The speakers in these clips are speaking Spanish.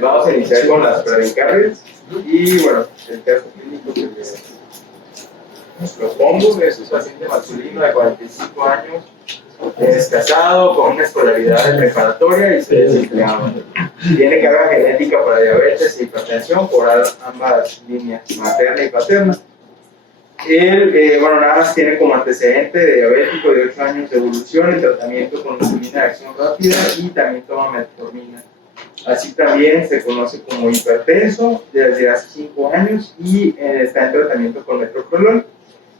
Vamos a iniciar con las bradicardias. Y bueno, el caso clínico que nos propongo es un paciente masculino de 45 años, es casado, con una escolaridad preparatoria y se desempleado. Tiene carga genética para diabetes e hipertensión por ambas líneas, materna y paterna. Él, bueno, nada más tiene como antecedente de diabético de 8 años de evolución y tratamiento con insulina de acción rápida y también toma metformina. Así también se conoce como hipertenso desde hace 5 años y está en tratamiento con metoprolol,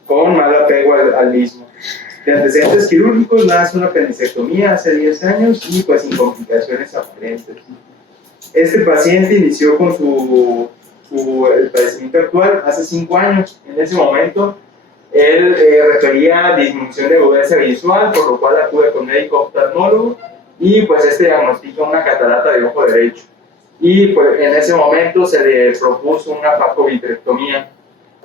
con mal apego al mismo. De antecedentes quirúrgicos, nace una apendicectomía hace 10 años y pues sin complicaciones aparentes. Este paciente inició con el padecimiento actual hace 5 años. En ese momento, él refería disminución de agudeza visual, por lo cual acude con médico oftalmólogo y pues este diagnostica una catarata de ojo derecho. Y pues en ese momento se le propuso una facovitrectomía.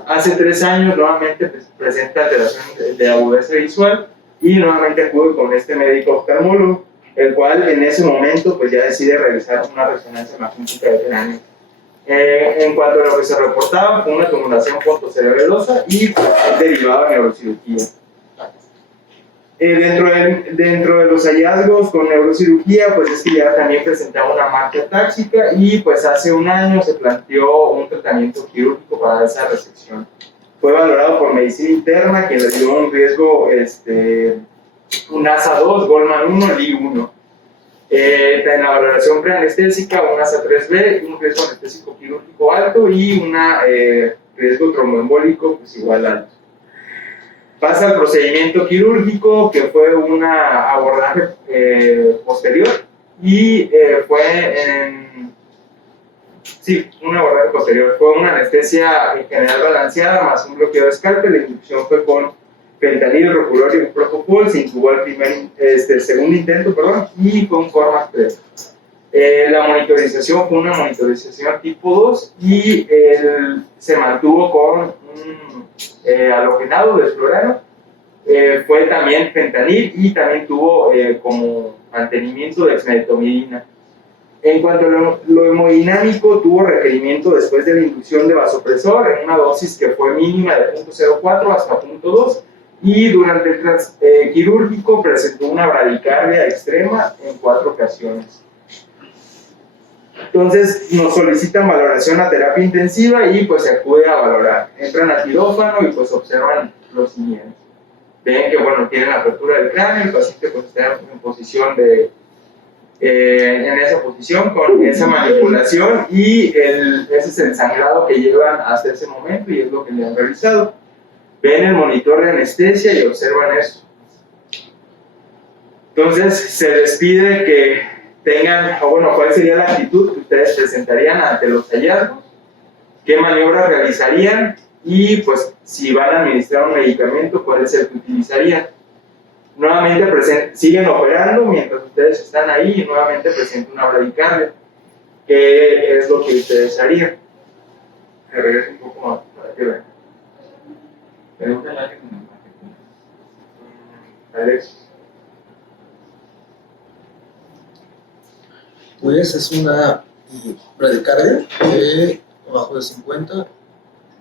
Hace 3 años nuevamente presenta alteración de agudeza visual y nuevamente acude con este médico oftalmólogo, el cual en ese momento pues ya decide realizar una resonancia magnética de cráneo. En cuanto a lo que se reportaba, fue una tumulación pontocerebelosa y derivada de neurocirugía. Dentro de los hallazgos con neurocirugía, pues es que ya también presentaba una marca táxica y pues hace 1 año se planteó un tratamiento quirúrgico para esa resección. Fue valorado por medicina interna, quien le dio un riesgo, un ASA2, Goldman 1, LI1. En la valoración preanestésica, un ASA3B, un riesgo anestésico quirúrgico alto y un riesgo tromboembólico pues igual alto. Pasa al procedimiento quirúrgico, que fue un abordaje posterior y un abordaje posterior. Fue una anestesia en general balanceada más un bloqueo de escalpe. La inducción fue con fentanil, roculor y propofol. Se intubó el segundo intento, y con Cormac 3. La monitorización fue una monitorización tipo 2 y se mantuvo con un halogenado de fluorano. Fue también fentanil y también tuvo como mantenimiento de exmedetomidina. En cuanto a lo hemodinámico, tuvo requerimiento después de la inducción de vasopresor en una dosis que fue mínima de 0.04 hasta 0.2 y durante el quirúrgico presentó una bradicardia extrema en 4 ocasiones. Entonces nos solicitan valoración a terapia intensiva y pues se acude a valorar. Entran a quirófano y pues observan lo siguiente. Ven que bueno, tienen apertura del cráneo, el paciente pues está en posición en esa posición con esa manipulación y ese es el sangrado que llevan hasta ese momento y es lo que le han revisado. Ven el monitor de anestesia y observan eso. Entonces se les pide que tengan, ¿cuál sería la actitud que ustedes presentarían ante los hallazgos? ¿Qué maniobras realizarían? Y pues si van a administrar un medicamento, ¿cuál es el que utilizarían? Nuevamente siguen operando mientras ustedes están ahí y nuevamente presenta una bradicardia. ¿Qué es lo que ustedes harían? Me regreso un poco más para que vean. Pregúntale a alguien. Alex. Pues es una bradicardia de abajo de 50.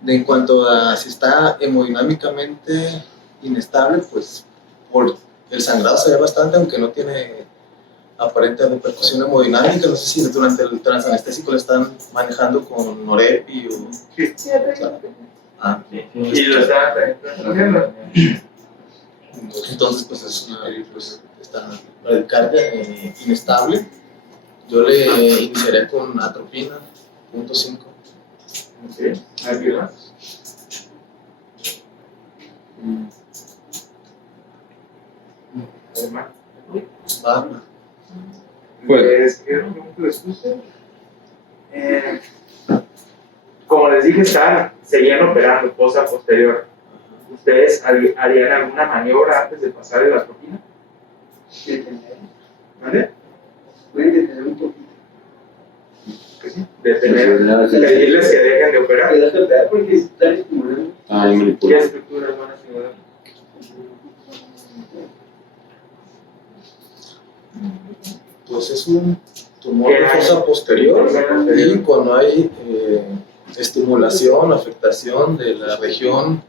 En cuanto a si está hemodinámicamente inestable, pues por el sangrado se ve bastante, aunque no tiene aparente repercusión hemodinámica. No sé si durante el transanestésico le están manejando con Norepi o... Sí. Y lo está haciendo. Entonces, pues es esta bradicardia inestable. Yo le iniciaré con atropina, 0.5. ¿Aquí más? Pues, ¿qué momento les puse? Como les dije, seguían operando cosa posterior. ¿Ustedes harían alguna maniobra antes de pasar el atropina? ¿Vale? Pueden detener un poquito. Pedirles que dejen de operar. Que dejen de operar porque están estimulando. ¿Qué estructuras van a estimular? pues es un tumor de fosa posterior y cuando hay estimulación, afectación de la región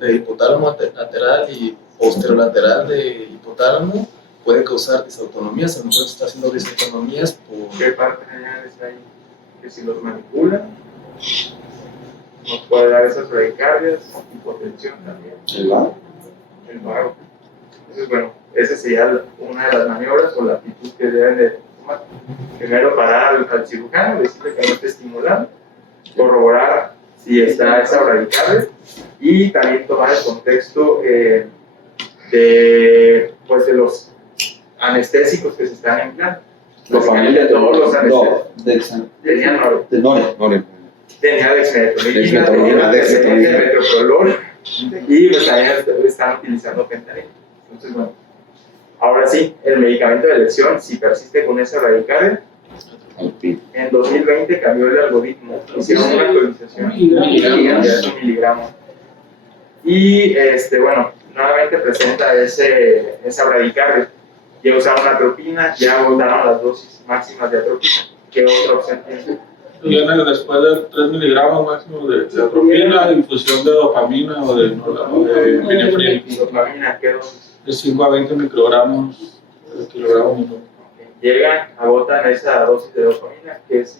de hipotálamo lateral y posterolateral de hipotálamo, puede causar disautonomías. A lo mejor está haciendo disautonomías por... ¿Qué partes generales hay que si los manipula nos puede dar esas bradicardias, hipotensión también? ¿El vago? El vago. Entonces, bueno, esa sería una de las maniobras o la actitud que deben de tomar. Primero, parar al cirujano, decirle que no esté estimulando, corroborar si está esa bradicardia y también tomar el contexto de los anestésicos que se están empleando. La familia de todos los anestésicos. Tenían Tenía dexmedetomidina, tenía metoprolol y pues también están utilizando fentanilo. Entonces, bueno, ahora sí, el medicamento de elección, si persiste con esa bradicardia, en 2020 cambió el algoritmo, hicieron una actualización de 1 miligramo. Y bueno, nuevamente presenta esa bradicardia. Ya usaron atropina, ya agotaron las dosis máximas de atropina. ¿Qué otra opción tiene? Viene después de 3 miligramos máximo de atropina, infusión de dopamina o de epinefrina. Dopamina, ¿qué dosis? De 5 a 20 microgramos por kilogramo minuto. Llegan, agotan esa dosis de dopamina, que es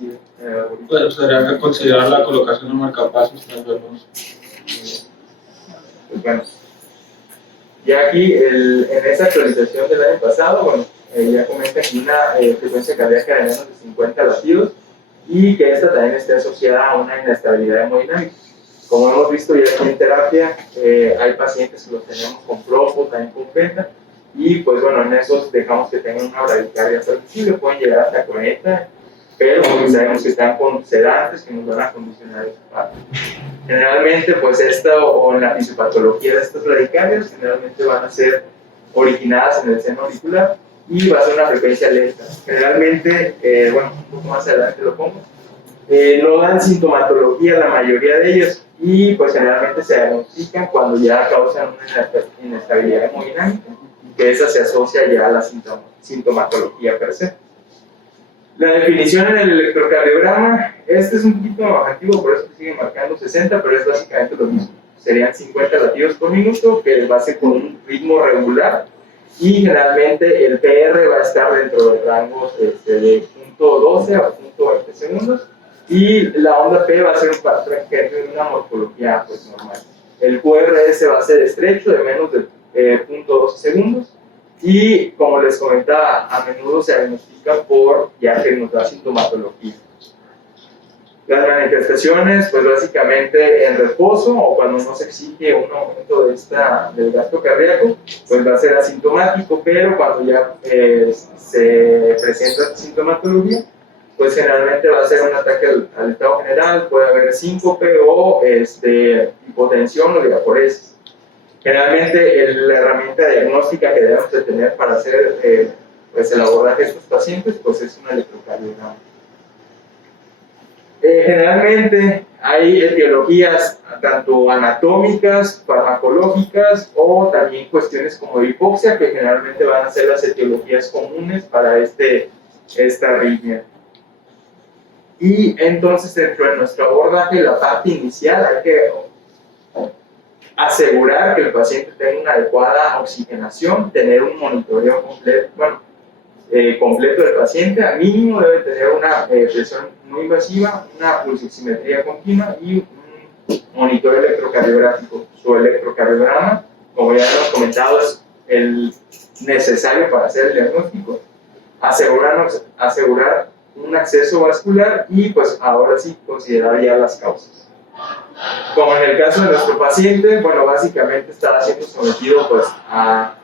Pues sería que considerar la colocación de marcapasos transvenosos. Pues bueno, ya aquí en esta actualización del año pasado, bueno, ya comenta aquí una frecuencia cardíaca de menos de 50 latidos y que esta también esté asociada a una inestabilidad hemodinámica. Como hemos visto ya aquí en terapia, hay pacientes que los tenemos con propo, también con fenta, y pues bueno, en esos dejamos que tengan una bradicardia transmisible, pueden llegar hasta 40, pero pues sabemos que están con sedantes que nos van a condicionar esa parte. Generalmente, pues o en la fisiopatología de estas bradicardias, generalmente van a ser originadas en el seno auricular y va a ser una frecuencia lenta. Generalmente, bueno, un poco más adelante lo pongo, no dan sintomatología la mayoría de ellos y pues generalmente se diagnostican cuando ya causan una inestabilidad hemodinámica, que esa se asocia ya a la sintomatología per se. La definición en el electrocardiograma, este es un poquito antiguo, por eso sigue marcando 60, pero es básicamente lo mismo. Serían 50 latidos por minuto, que va a ser con un ritmo regular, y generalmente el PR va a estar dentro de rangos de .12 a .20 segundos, y la onda P va a ser un patrón que es una morfología pues, normal. El QRS va a ser estrecho, de menos de .12 segundos, y como les comentaba, a menudo se diagnostica ya que nos da sintomatología. Las manifestaciones, pues básicamente en reposo o cuando no se exige un aumento del gasto cardíaco, pues va a ser asintomático, pero cuando ya se presenta sintomatología, pues generalmente va a ser un ataque al estado general, puede haber síncope o hipotensión o diaforesis. Generalmente la herramienta diagnóstica que debemos de tener para hacer pues el abordaje de estos pacientes pues es un electrocardiograma. Generalmente hay etiologías tanto anatómicas, farmacológicas o también cuestiones como de hipoxia que generalmente van a ser las etiologías comunes para esta arritmia. Y entonces dentro de nuestro abordaje, la parte inicial hay que asegurar que el paciente tenga una adecuada oxigenación, tener un monitoreo completo del paciente, al mínimo debe tener una presión no invasiva, una pulsoximetría continua y un monitoreo electrocardiográfico. Su electrocardiograma, como ya hemos comentado, es el necesario para hacer el diagnóstico, asegurar un acceso vascular y pues ahora sí considerar ya las causas. Como en el caso de nuestro paciente, bueno, básicamente estaba siendo sometido pues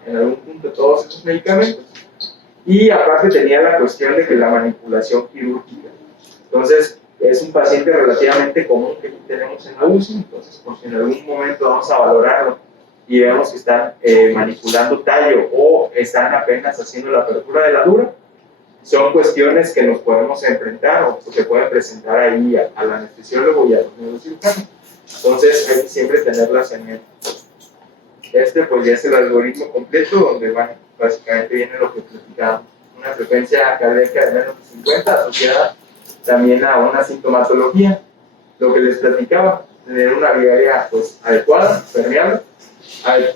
en algún punto todos esos medicamentos y aparte tenía la cuestión de que la manipulación quirúrgica. Entonces, es un paciente relativamente común que tenemos en la UCI, entonces por si en algún momento vamos a valorarlo y vemos que están manipulando tallo o están apenas haciendo la apertura de la dura, son cuestiones que nos podemos enfrentar o que pueden presentar ahí al anestesiólogo y a los neurocirujanos. Entonces hay que siempre tenerlas en mente. Pues ya es el algoritmo completo donde básicamente viene lo que platicamos. una frecuencia cardíaca de menos de 50, asociada también a una sintomatología. Lo que les platicaba, tener una vía aérea pues, adecuada, permeable,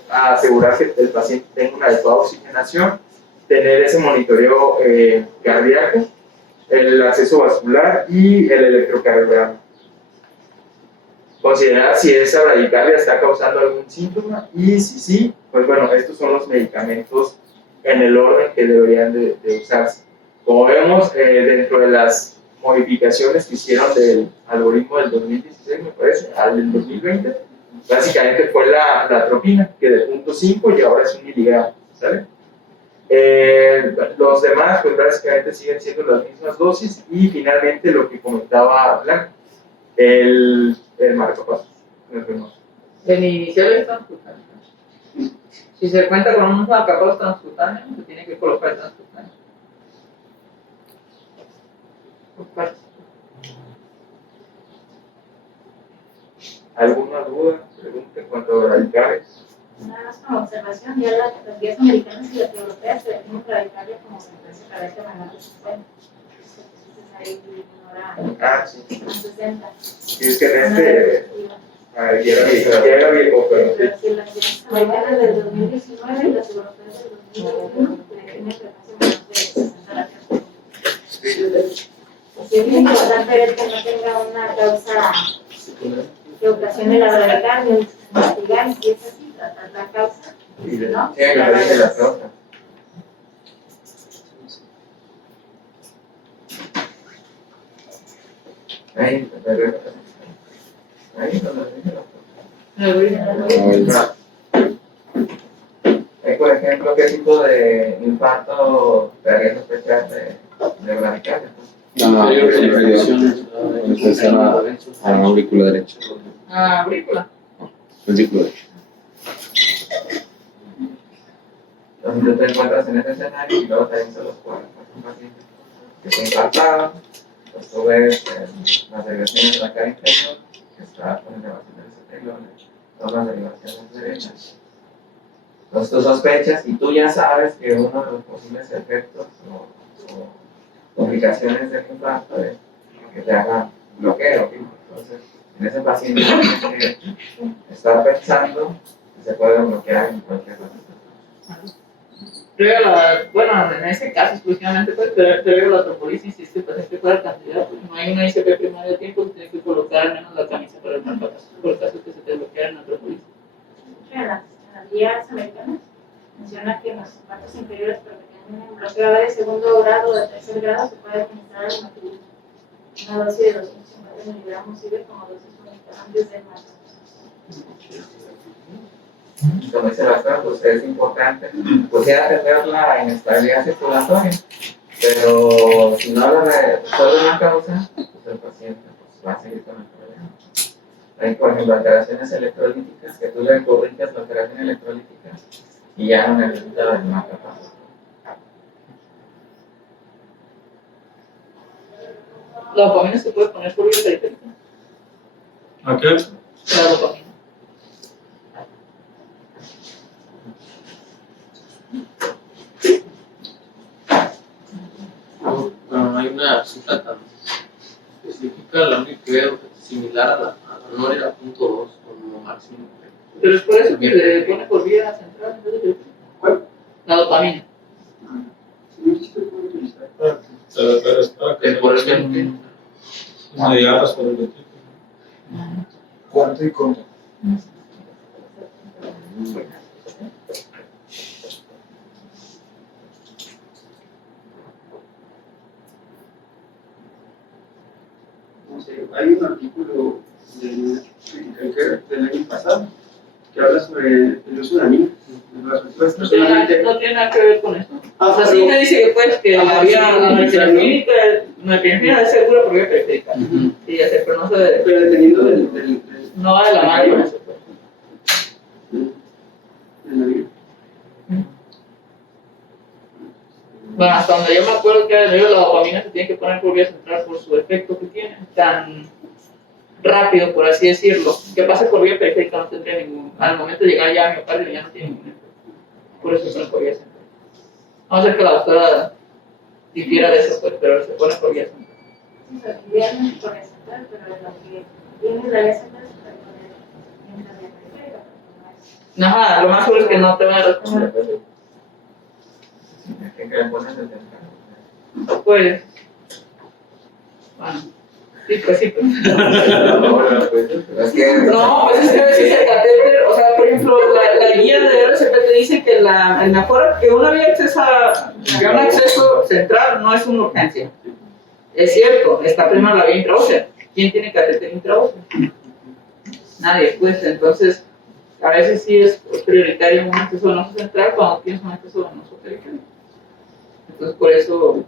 a asegurar que el paciente tenga una adecuada oxigenación, tener ese monitoreo cardíaco, el acceso vascular y el electrocardiograma. Considerar si esa bradicardia está causando algún síntoma y si sí, pues bueno, estos son los medicamentos en el orden que deberían de usarse. Como vemos, dentro de las modificaciones que hicieron del algoritmo del 2016, me parece, al del 2020, básicamente fue la atropina, que de 0.5 y ahora es 1 miligramo, ¿sale? Los demás, pues básicamente siguen siendo las mismas dosis y finalmente lo que comentaba Blanca, el marcapasos. El inicial es transcutáneo. Si se cuenta con un marcapasos transcutáneo, se tiene que colocar el transcutáneo. ¿Alguna duda? Pregunta en cuanto a radicales. Nada más como observación, ya las guías americanas y las europeas se definen radicalia como frecuencia cardíaca menor de 50. Entonces ahí ignora Sí. a 60. Y es que en este. Ya era viejo, pero sí. Pero si las guías americanas del 2019 y las europeas del 2021 definen frecuencia menor de 60 radios. Sí, es importante ver que no tenga una causa que ocasione la bradicardia, investigar si es así, tratar la causa, ¿no? Sí, me parece la causa. Ahí, por ejemplo, ¿qué tipo de infarto te haría sospechar de bradicardia? A la aurícula derecha. Aurícula. Ventrículo derecho. Entonces tú te encuentras en ese escenario y luego también se los ponen con un paciente que se infartaron, pues tú ves las derivaciones de la cara inferior, que está con elevaciones superiores, todas las derivaciones derechas. Entonces tú sospechas y tú ya sabes que uno de los posibles efectos o complicaciones del infarto es que te haga bloqueo. Entonces, en ese paciente que está pensando que se puede bloquear en cualquier momento. Bueno, en ese caso exclusivamente pues previo a la trombolysis, si este paciente fuera candidato, no hay una ICP primaria a tiempo, se tiene que colocar al menos la camisa para el marcapasos, por el caso que se te bloqueara en la trombolysis. En las guías americanas menciona que en los infartos inferiores, pero que tienen un bloqueo de segundo grado o de tercer grado, se puede administrar alguna una dosis de 250 miligramos sirve como dosis única antes del marcapasos. Como dice la doctora, pues es importante pues ya atender la inestabilidad circulatoria, pero si no lo resuelve una causa, pues el paciente pues, va a seguir con el problema. Hay, por ejemplo, alteraciones electrolíticas, que tú le corriges la alteración electrolítica y ya no necesita el marcapasos. La dopamina se puede poner por vía periférica. ¿A qué? La dopamina. No hay una cifra tan específica, la única que veo similar a la NOR era 0.2 como máximo. Pero es por eso que se pone por vía central en vez de periférica. ¿Cuál? La dopamina. Sí, se puede utilizar. Pero es para que Es por eso que inmediatas por el ventrículo. ¿Cuánto y cómo? No sé, hay un artículo del año pasado que habla sobre el uso de anime. No tiene nada que ver con eso. Ah, O sea, sí me dice que pues que la vía norepinefrina es segura por vía periférica. Y ya sé, pero no sé, Pero dependiendo no va de la mano con eso. Pues. del navío. Bueno, hasta donde yo me acuerdo que la dopamina se tiene que poner por vía central por su efecto que tiene, tan rápido, por así decirlo. Que pase por vía periférica no tendría ningún. Al momento de llegar ya a miocardio ya no tiene ningún efecto. Por eso se pone por vía central. Vamos a ver que la doctora difiera de eso, pues, pero se pone por vía central. O sea, viene por el central, pero lo que viene la vía central se puede poner mientras la periférica, pero no es. Ajá, lo más seguro es que no te van a responder. ¿En qué le pones el central? Pues, bueno, sí, pues sí, pues. Ahora, pues, es que... No, pues es que a veces el catéter, o sea, por ejemplo, la guía de RCP te dice que el mejor, que una vía que un acceso central no es una urgencia. Es cierto, está primero la vía intraósea. ¿Quién tiene catéter intraóseo? Nadie, pues, entonces, a veces sí es prioritario un acceso venoso central cuando tienes un acceso venoso periférico. Entonces, por eso,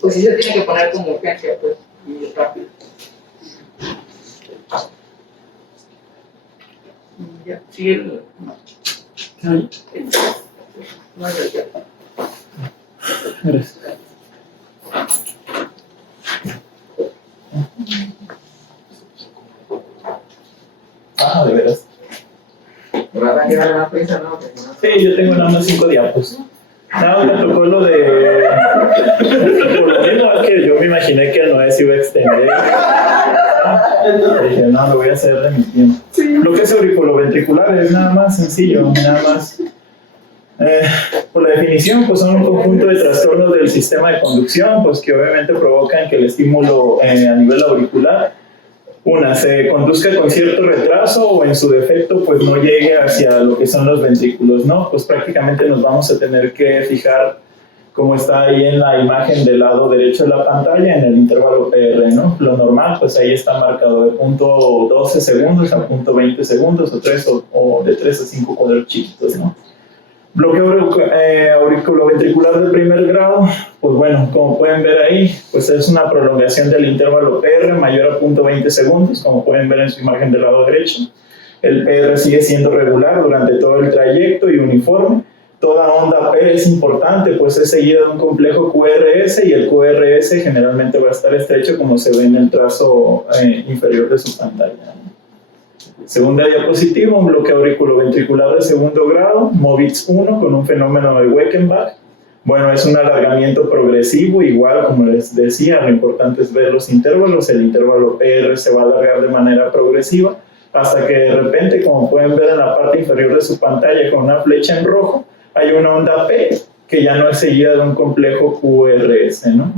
pues sí se tiene que poner como urgencia, pues, y rápido. Ya, sigue el... No. No es el que... Ah, de veras. ¿Me vas a quedar más prisa, no? Sí, yo tengo nada más 5 diapos. Nada, me tocó lo de... Por lo mismo que yo me imaginé que el Noé se iba a extender. Dije, no, lo voy a hacer de mi tiempo. Lo que es auriculoventricular es nada más sencillo, nada más. Por la definición, pues son un conjunto de trastornos del sistema de conducción, pues que obviamente provocan que el estímulo a nivel auricular, se conduzca con cierto retraso o en su defecto, pues no llegue hacia lo que son los ventrículos, ¿no? Pues prácticamente nos vamos a tener que fijar como está ahí en la imagen del lado derecho de la pantalla, en el intervalo PR, ¿no? Lo normal, pues ahí está marcado de punto 12 segundos a punto 20 segundos, o de 3 a 5 cuadros chiquitos, ¿no? Bloqueo auriculoventricular de primer grado, pues bueno, como pueden ver ahí, pues es una prolongación del intervalo PR mayor a punto 20 segundos, como pueden ver en su imagen del lado derecho. El PR sigue siendo regular durante todo el trayecto y uniforme. Toda onda P es importante, pues es seguida de un complejo QRS y el QRS generalmente va a estar estrecho como se ve en el trazo inferior de su pantalla. Segunda diapositiva, un bloqueo auriculoventricular de segundo grado, MOVITS 1 con un fenómeno de Weckenbach. Bueno, es un alargamiento progresivo, igual como les decía, lo importante es ver los intervalos. El intervalo PR se va a alargar de manera progresiva hasta que de repente, como pueden ver en la parte inferior de su pantalla con una flecha en rojo, hay una onda P que ya no es seguida de un complejo QRS, ¿no?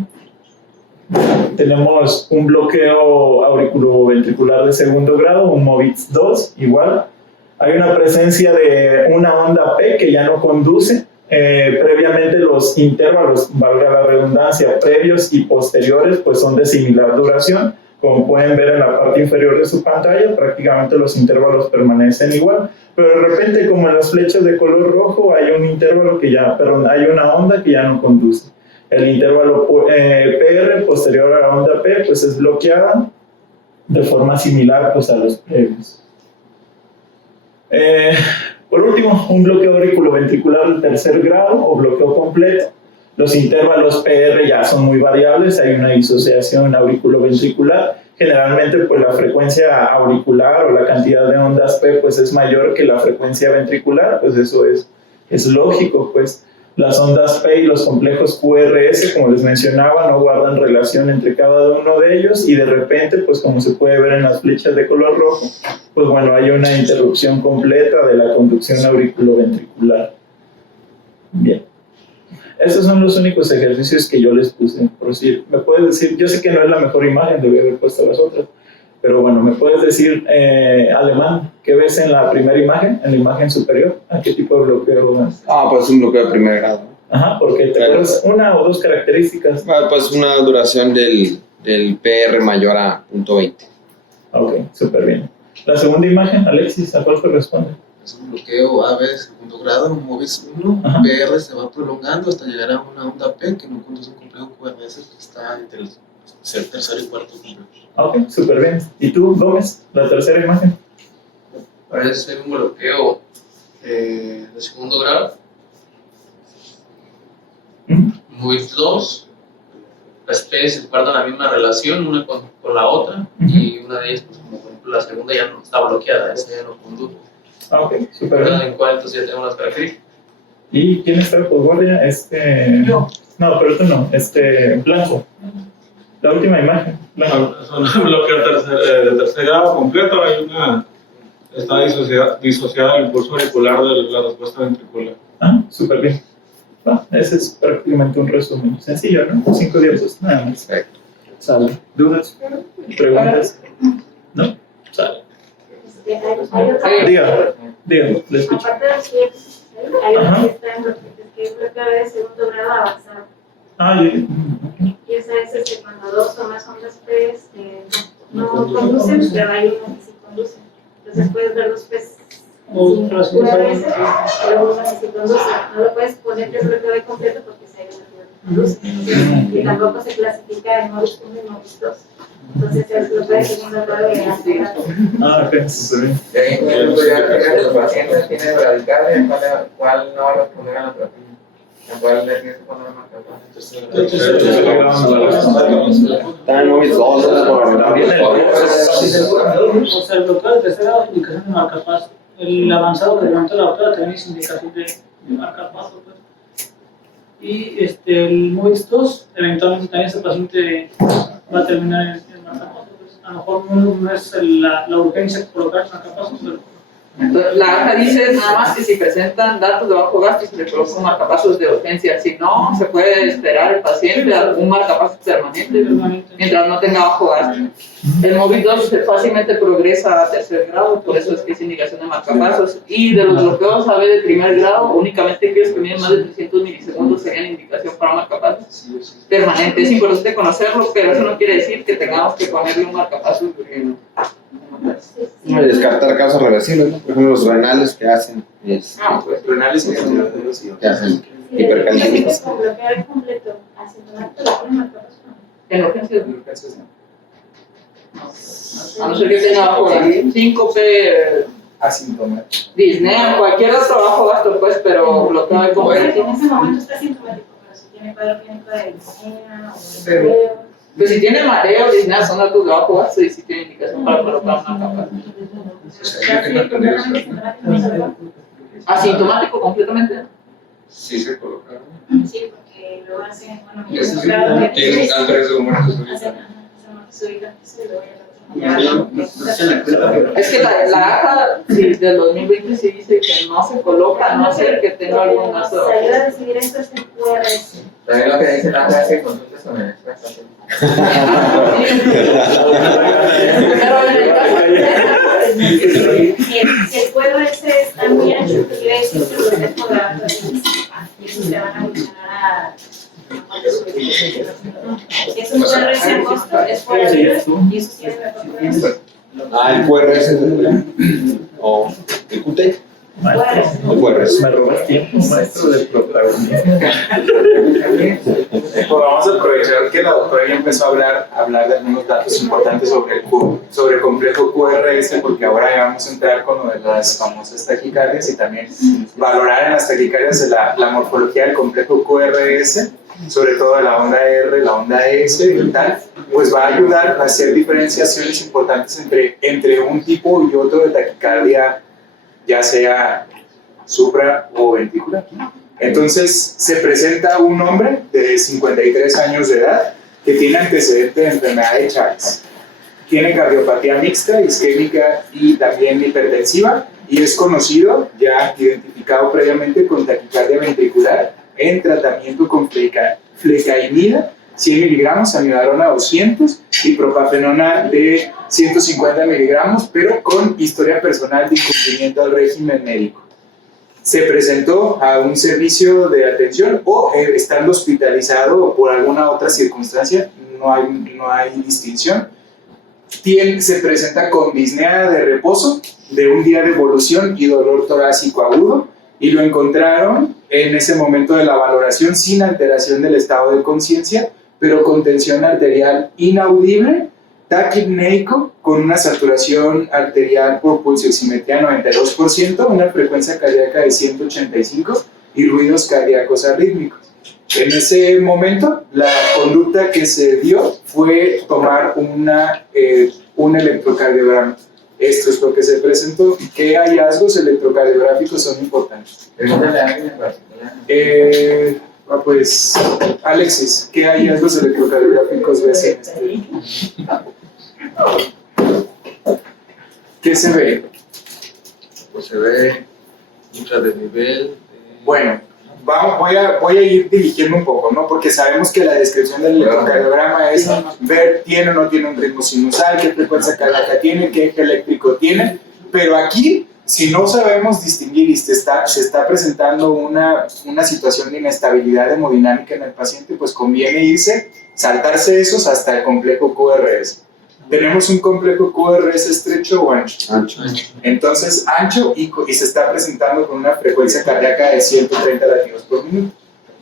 Tenemos un bloqueo auriculoventricular de segundo grado, un MOVITS 2, igual. Hay una presencia de una onda P que ya no conduce. Previamente los intervalos, valga la redundancia, previos y posteriores, pues son de similar duración. Como pueden ver en la parte inferior de su pantalla, prácticamente los intervalos permanecen igual. Pero de repente, como en las flechas de color rojo, hay un intervalo que ya, hay una onda que ya no conduce. El intervalo PR posterior a la onda P pues es bloqueada de forma similar pues a los previos. Por último, un bloqueo auriculoventricular de tercer grado o bloqueo completo. Los intervalos PR ya son muy variables, hay una disociación auriculoventricular. Generalmente pues la frecuencia auricular o la cantidad de ondas P pues es mayor que la frecuencia ventricular, pues eso es lógico, pues. Las ondas P y los complejos QRS, como les mencionaba, no guardan relación entre cada uno de ellos y de repente, pues como se puede ver en las flechas de color rojo, pues bueno, hay una interrupción completa de la conducción auriculoventricular. Bien. Estos son los únicos ejercicios que yo les puse. Por decir, me puedes decir, yo sé que no es la mejor imagen, debí haber puesto las otras, pero bueno, me puedes decir, Alemán, ¿qué ves en la primera imagen, en la imagen superior? ¿A qué tipo de bloqueo ves? Pues un bloqueo de primer grado. Ajá, porque te acuerdas una o dos características. Pues una duración del PR mayor a punto 20. Ok, súper bien. La segunda imagen, Alexis, ¿a cuál corresponde? Es un bloqueo AB de segundo grado, un MOVITS 1, Ajá. PR se va prolongando hasta llegar a una onda P que no conduce un complejo QRS que está entre el tercero y cuarto complejo. Ok, súper bien. ¿Y tú, Gómez, la tercera imagen? Parece ser un bloqueo de segundo grado. MOVITS 2. Las P's guardan la misma relación una con la otra, y una de ellas, pues, como por ejemplo la segunda ya no está bloqueada, esa ya no conduce. Ok, súper bien. En cuál entonces ya tenemos las características. ¿Y quién está de posguardia? Yo. No, pero tú no, Blanco. La última imagen, Blanco. Son bloqueo de tercer grado completo. Está disociada el impulso auricular de la respuesta ventricular. Súper bien. Ese es prácticamente un resumen sencillo, ¿no? 5 diapos, nada más. Perfecto. Sale. ¿Dudas? ¿Preguntas? ¿No? Sale. Diga, le escucho. Aparte de los clientes, hay una que está en que es bloqueo de segundo grado avanzado. Y esa es cuando 2 o más ondas P no conducen, pero hay uno que sí conduce. Entonces puedes ver los P's sin QRS, pero uno que sí conduce. No lo puedes poner que es bloqueo de completo porque si hay uno que conduce. Y tampoco se clasifica en modus 1 y modus 2. Entonces es lo que es segundo grado y avanzado. Ok, súper bien. Incluso ya que los pacientes tienen bradicardia, ¿cuál no va a responder a la terapia? ¿A cuál le tienes que poner marcador? Está en móvil 2, por la O sea, el bloqueo de tercer grado es indicación de marcapaso. El avanzado que levantó la doctora también es indicación de marcapaso. Pues. Y el MOIS 2, eventualmente también ese paciente va a terminar en marcapaso. Pues. A lo mejor no es la urgencia de colocar marcapaso, pero. Entonces, la acta dice nada más que si presentan datos de bajo gasto se le coloca un marcapasos de urgencia. Si no, se puede esperar el paciente a un marcapasos permanente mientras no tenga bajo gasto. El móvil 2 fácilmente progresa a tercer grado, por eso es que es indicación de marcapasos. Y de los bloqueos AB de primer grado, únicamente aquellos que miden más de 300 milisegundos serían indicación para marcapasos permanente. Es importante conocerlo, pero eso no quiere decir que tengamos que ponerle un marcapasos. No, y descartar casos reversibles, ¿no? Por ejemplo, los renales que hacen, Pues renales que hacen hipercalcemia. Con bloqueo completo, asintomático, ¿lo ponen marcapasos? En urgencias no. A no ser que tenga bajo gasto. Síncope, asintomático. disnea, cualquier otro bajo gasto, pues, pero bloqueo de completo. En ese momento está asintomático, pero si tiene padecimiento de disnea o de mareo. Pues si tiene mareo, disnea, son datos de bajo gasto y si tiene indicación para colocar una capa. Asintomático completamente. Sí se colocaron. Sí, porque lo hacen, bueno, Tiene un alto riesgo de muerte súbita. Es que la acta del 2020 sí dice que no se coloca, a no ser que tenga algún gasto. Ayuda a decidir esto es el QRS. También lo que dice la acta es que consultes con el experto. Pero en el caso Si el QRS está muy ancho, quiere decir que los dejo de alto y eso se van a funcionar a. Es un QRS angosto, es por arriba y eso tiene mejor QRS. El QRS o el QT. El QRS. Me robas tiempo, maestro del protagonismo. Pues vamos a aprovechar que la doctora ya empezó a hablar de algunos datos importantes sobre el complejo QRS, porque ahora ya vamos a entrar con lo de las famosas taquicardias y también valorar en las taquicardias la morfología del complejo QRS, sobre todo de la onda R, la onda S y tal, pues va a ayudar a hacer diferenciaciones importantes entre un tipo y otro de taquicardia, ya sea supra o ventricular. Entonces se presenta un hombre de 53 años de edad que tiene antecedente de enfermedad de Chagas. Tiene cardiopatía mixta, isquémica y también hipertensiva y es conocido, ya identificado previamente con taquicardia ventricular en tratamiento con flecaimida, 100 miligramos, amiodarona 200 y propafenona de 150 miligramos, pero con historia personal de incumplimiento al régimen médico. Se presentó a un servicio de atención o estando hospitalizado o por alguna otra circunstancia, no hay distinción. Se presenta con disnea de reposo de un día de evolución y dolor torácico agudo y lo encontraron en ese momento de la valoración sin alteración del estado de conciencia, pero con tensión arterial inaudible, taquipneico, con una saturación arterial por pulsioximetría 92%, una frecuencia cardíaca de 185 y ruidos cardíacos arrítmicos. En ese momento, la conducta que se dio fue tomar un electrocardiograma. Esto es lo que se presentó. ¿Qué hallazgos electrocardiográficos son importantes? Pregúntale a alguien en Pues, Alexis, ¿qué hallazgos electrocardiográficos ves en este? ¿Qué se ve? Pues se ve ultra desnivel. Bueno, voy a ir dirigiendo un poco, ¿no? Porque sabemos que la descripción del electrocardiograma es ver tiene o no tiene un ritmo sinusal, qué frecuencia cardíaca tiene, qué eje eléctrico tiene, pero aquí, si no sabemos distinguir y se está presentando una situación de inestabilidad hemodinámica en el paciente, pues conviene saltarse esos hasta el complejo QRS. Tenemos un complejo QRS estrecho o ancho. Entonces, ancho y se está presentando con una frecuencia cardíaca de 130 latidos por minuto.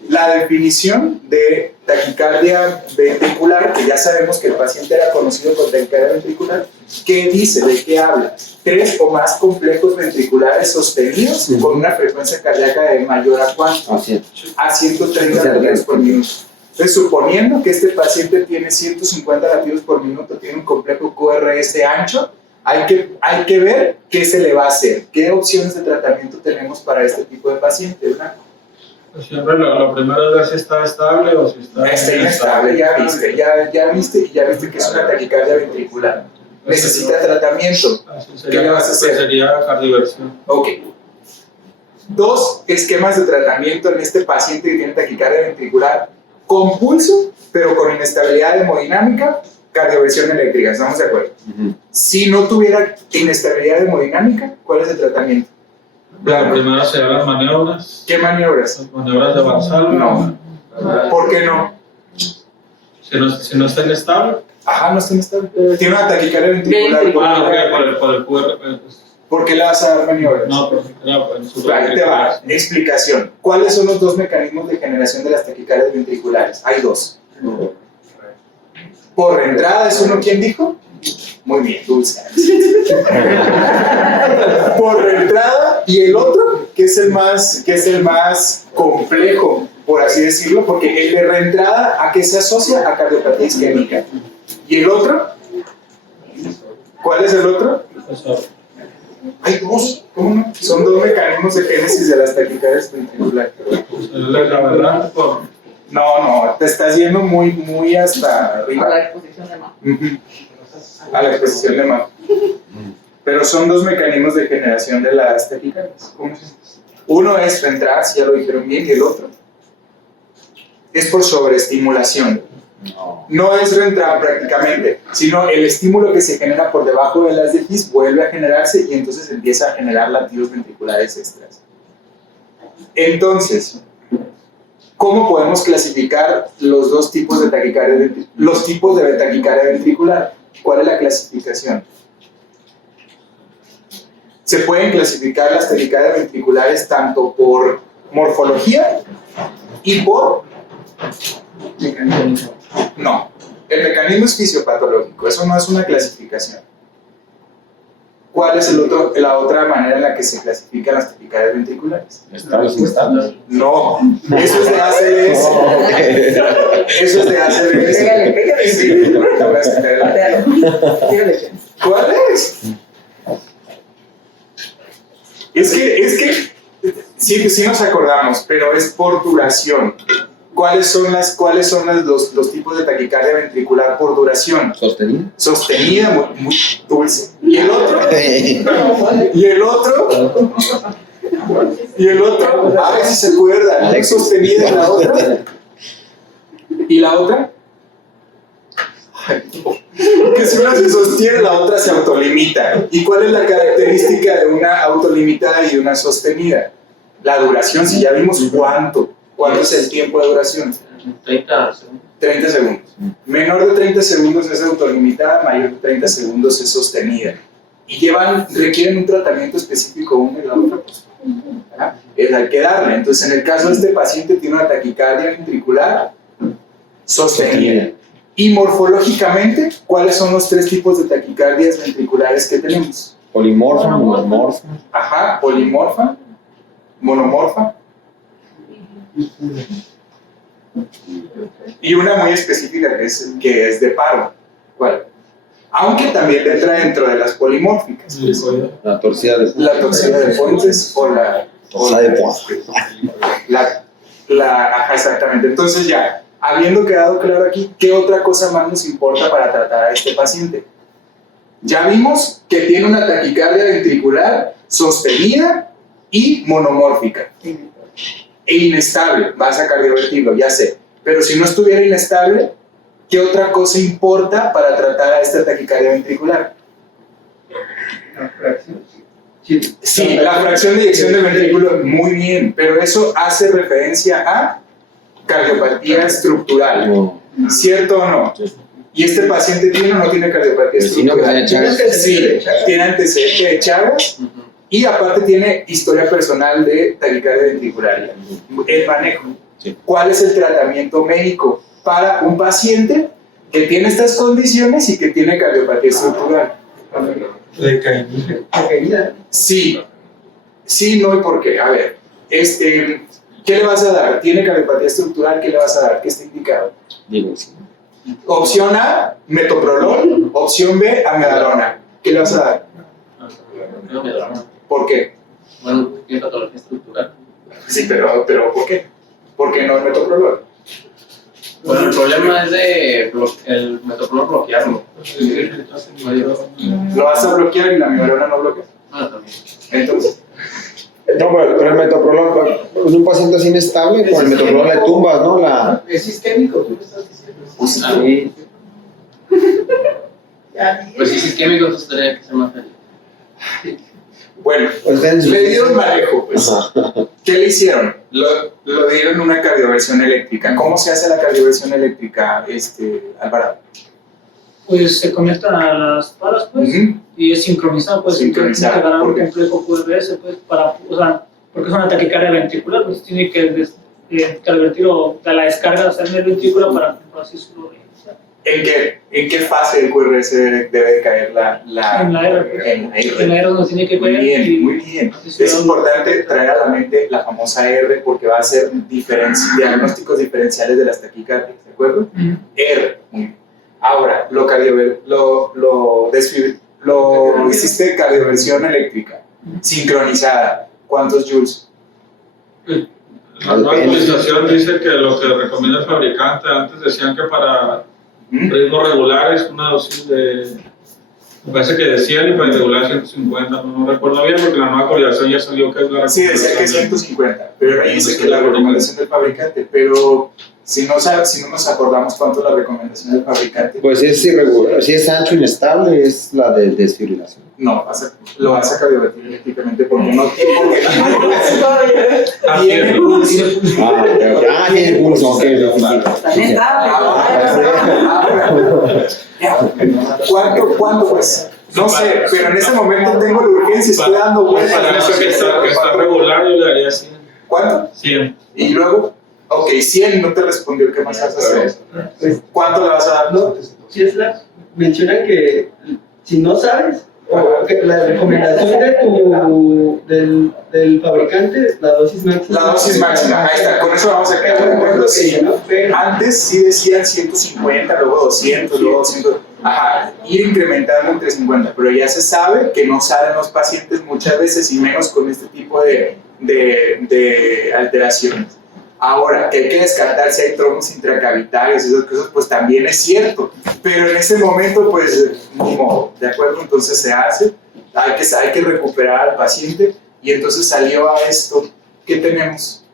La definición de taquicardia ventricular, que ya sabemos que el paciente era conocido por taquicardia ventricular, ¿qué dice? ¿De qué habla? 3 o más complejos ventriculares sostenidos con una frecuencia cardíaca de mayor a ¿cuánto? A 130 latidos por minuto. Entonces, suponiendo que este paciente tiene 150 latidos por minuto, tiene un complejo QRS ancho, hay que ver qué se le va a hacer, qué opciones de tratamiento tenemos para este tipo de paciente, ¿verdad? Pues siempre lo primero es ver si está estable o si está inestable, ya viste que es una taquicardia ventricular. Necesita tratamiento. ¿Qué le vas a hacer? Sería cardioversión. Ok. 2 esquemas de tratamiento en este paciente que tiene taquicardia ventricular con pulso, pero con inestabilidad hemodinámica, cardioversión eléctrica, ¿estamos de acuerdo? Si no tuviera inestabilidad hemodinámica, ¿cuál es el tratamiento? La primera serían las maniobras. ¿Qué maniobras? Las maniobras de Valsalva. No. ¿Por qué no? Si no está inestable. Ajá, no está inestable. Tiene una taquicardia ventricular. Por el QR. ¿Por qué le vas a dar maniobras? No, pero ahí te va. Explicación. ¿Cuáles son los 2 mecanismos de generación de las taquicardias ventriculares? Hay 2. Por reentrada es uno, ¿quién dijo? Muy bien, Dulce. Por reentrada, y el otro, que es el más complejo, por así decirlo, porque el de reentrada, ¿a qué se asocia? A cardiopatía isquémica. ¿Y el otro? ¿Cuál es el otro? Hay 2, ¿cómo no? Son 2 mecanismos de génesis de las taquicardias ventriculares. No, te estás yendo muy hasta arriba. A la exposición de mapa. A la exposición de mapa. Pero son 2 mecanismos de generación de las taquicardias. ¿Cómo se dice? Uno es reentrada, si ya lo dijeron bien, y el otro es por sobreestimulación. No es reentrada prácticamente, sino el estímulo que se genera por debajo de las DX vuelve a generarse y entonces empieza a generar latidos ventriculares extras. Entonces, ¿cómo podemos clasificar los 2 tipos de taquicardia, los tipos de taquicardia ventricular? ¿Cuál es la clasificación? Se pueden clasificar las taquicardias ventriculares tanto por morfología y por mecanismo. No, el mecanismo es fisiopatológico, eso no es una clasificación. ¿Cuál es la otra manera en la que se clasifican las taquicardias ventriculares? ¿Estables inestables? No, eso es de ACLS. Eso es de ACLS. ¿Cuál es? Es que sí nos acordamos, pero es por duración. ¿Cuáles son los tipos de taquicardia ventricular por duración? ¿Sostenida? Sostenida, muy dulce. ¿Y el otro? Ay, si se acuerdan. Sostenida y la otra. ¿Y la otra? Que si una se sostiene, la otra se autolimita. ¿Y cuál es la característica de una autolimitada y de una sostenida? La duración, si ya vimos cuánto es el tiempo de duración. 30 segundos. 30 segundos. Menor de 30 segundos es autolimitada, mayor de 30 segundos es sostenida. Y requieren un tratamiento específico una y la otra, pues, hay que darle. Entonces, en el caso de este paciente, tiene una taquicardia ventricular sostenida. Y morfológicamente, ¿cuáles son los 3 tipos de taquicardias ventriculares que tenemos? Polimorfa, monomorfa. Ajá, polimorfa, monomorfa. Y una muy específica que es de paro. ¿Cuál? aunque también entra dentro de las polimórficas. Pues, La torcida de Fuentes o la... Ajá, exactamente. Entonces ya, habiendo quedado claro aquí, ¿qué otra cosa más nos importa para tratar a este paciente? Ya vimos que tiene una taquicardia ventricular sostenida y monomórfica. E inestable, vas a cardiovertirlo, ya sé. Pero si no estuviera inestable, ¿qué otra cosa importa para tratar a esta taquicardia ventricular? La fracción. Sí, la fracción de eyección del ventrículo, muy bien, pero eso hace referencia a cardiopatía estructural, ¿cierto o no? ¿Y este paciente tiene o no tiene cardiopatía estructural? Sí, tiene antecedente de Chagas y aparte tiene historia personal de taquicardia ventricular. El manejo. ¿Cuál es el tratamiento médico para un paciente que tiene estas condiciones y que tiene cardiopatía estructural? Sí, sí, no y por qué. A ver, ¿qué le vas a dar? ¿Tiene cardiopatía estructural? ¿Qué le vas a dar? ¿Qué está indicado? Opción A, metoprolol. Opción B, amiodarona. ¿Qué le vas a dar? ¿Por qué? Bueno, tiene patología estructural. Sí, pero ¿por qué? ¿Por qué no el metoprolol? Bueno, el problema es el metoprolol bloquearlo. Lo vas a bloquear y la amiodarona no bloquea. También. Entonces, No, pero el metoprolol, en un paciente así inestable, con el metoprolol le tumbas, ¿no? Es isquémico, tú me estás diciendo. Sí. Pues si es isquémico, entonces tendría que ser más feliz. bueno, le dieron manejo, pues. ¿Qué le hicieron? Lo dieron una cardioversión eléctrica. ¿Cómo se hace la cardioversión eléctrica, Alvarado? Pues se conectan a las palas, pues, y es sincronizado, pues, Sincronizado, tiene que ganar ¿por un qué? complejo QRS, pues, porque es una taquicardia ventricular, pues tiene que cardiovertir o de la descarga hacer el ventrículo para así su reiniciar. ¿En qué fase del QRS debe de caer la En la R. En la R. En la R donde tiene que Muy caer. bien, muy bien. Es importante traer a la mente la famosa R porque va a ser diagnósticos diferenciales de las taquicardias, ¿de acuerdo? R. Muy bien. Ahora, hiciste cardioversión eléctrica, sincronizada. ¿Cuántos joules? La nueva actualización dice que lo que recomienda el fabricante, antes decían que para ritmos regulares una dosis me parece que de 100 y para irregular 150, no recuerdo bien porque la nueva actualización ya salió que es la Sí, decía que 150, pero ahí dice que la recomendación del fabricante, pero si no nos acordamos cuánto es la recomendación del fabricante. Pues es irregular, si es ancho inestable es la de desfibrilación. No, lo vas a cardiovertir eléctricamente porque no tiene tiene pulso. Tiene pulso, ok. ¿Cuánto pues? No sé, pero en ese momento tengo la urgencia, estoy dando vueltas. Para eso que está regular, yo le daría 100. ¿Cuánto? 100. Y luego, ok, 100 no te respondió, ¿qué más vas a hacer? ¿Cuánto le vas a dar? No, si es mencionan que si no sabes, o que la recomendación del fabricante, la dosis máxima. La dosis máxima, ahí está, con eso vamos a quedar de acuerdo. Sí. Antes sí decían 150, luego 200, luego 200. Ajá, ir incrementando entre 50, pero ya se sabe que no salen los pacientes muchas veces y menos con este tipo de alteraciones. Ahora, que hay que descartar si hay trombos intracavitarios y esas cosas, pues también es cierto, pero en ese momento, pues, ni modo, ¿de acuerdo? Entonces se hace, hay que recuperar al paciente y entonces salió a esto. ¿Qué tenemos?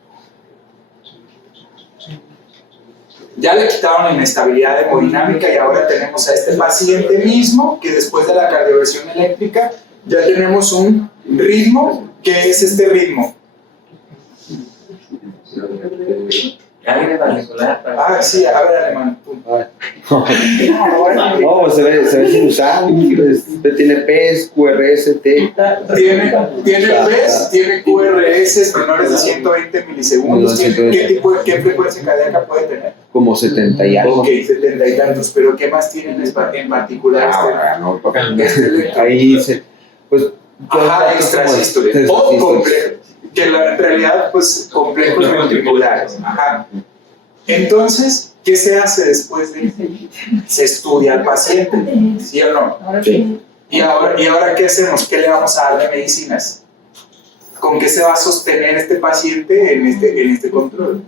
Ya le quitaron la inestabilidad hemodinámica y ahora tenemos a este paciente mismo que después de la cardioversión eléctrica ya tenemos un ritmo. ¿Qué es este ritmo? Sí, a ver, alemán. No, se ve sin usar, tiene PES, QRS, T. Tiene PES, tiene QRS menores de 120 milisegundos. ¿Qué frecuencia cardíaca puede tener? Como 70 y algo. Ok, 70 y tantos, pero ¿qué más tienen en particular? Ahí se, pues, extrasístoles o complejo, que en realidad, pues, complejos ventriculares. Ajá. Entonces, ¿qué se hace después de eso? Se estudia al paciente, ¿sí o no? Sí. ¿Y ahora qué hacemos? ¿Qué le vamos a dar de medicinas? ¿Con qué se va a sostener este paciente en este control?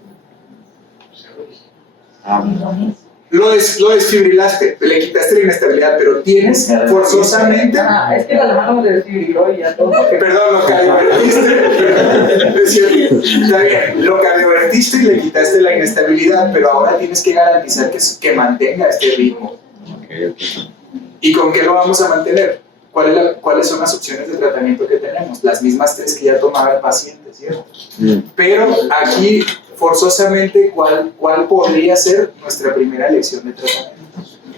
Lo desfibrilaste, le quitaste la inestabilidad, pero tienes forzosamente... Es que la mano me desfibriló y ya todo. Perdón, lo cardiovertiste. Está bien, lo cardiovertiste y le quitaste la inestabilidad, pero ahora tienes que garantizar que mantenga este ritmo. ¿Y con qué lo vamos a mantener? ¿Cuáles son las opciones de tratamiento que tenemos? Las mismas 3 que ya tomaba el paciente, ¿cierto? Pero aquí, forzosamente, ¿cuál podría ser nuestra primera elección de tratamiento?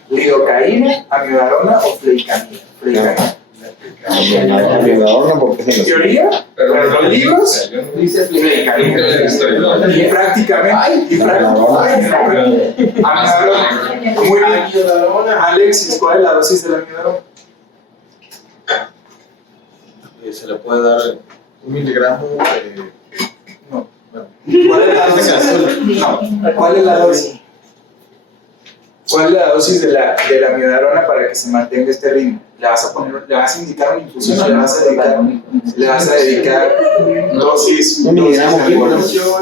¿Lidocaína, amiodarona o fleicamida? En teoría, pero en los libros dice fleicamida. Y prácticamente, amiodarona. Muy bien. Alexis, ¿cuál es la dosis de la amiodarona? Se le puede dar 1 miligramo. No. ¿Cuál es la dosis? No. ¿Cuál es la dosis? ¿Cuál es la dosis de la amiodarona para que se mantenga este ritmo? ¿Le vas a indicar una infusión o le vas a dedicar dosis? 1 miligramo.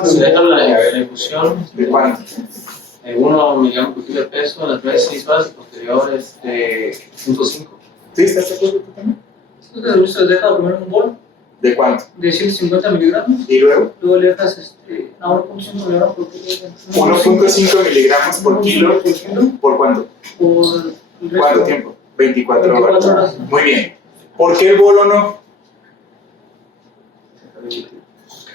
Se deja la infusión. ¿De cuánto? 1 miligramo por kilo de peso en las primeras 6 horas y posterior 0.5. ¿Sí? ¿Estás de acuerdo tú también? Se deja primero un bol ¿De cuánto? de 150 miligramos. ¿Y luego? Luego le dejas a 1.5 miligramos por kilo. 1.5 miligramos por kilo. ¿Por cuánto? Por el resto. ¿Cuánto tiempo? 24 horas. 24 horas. Muy bien. ¿Por qué el bolo no? Porque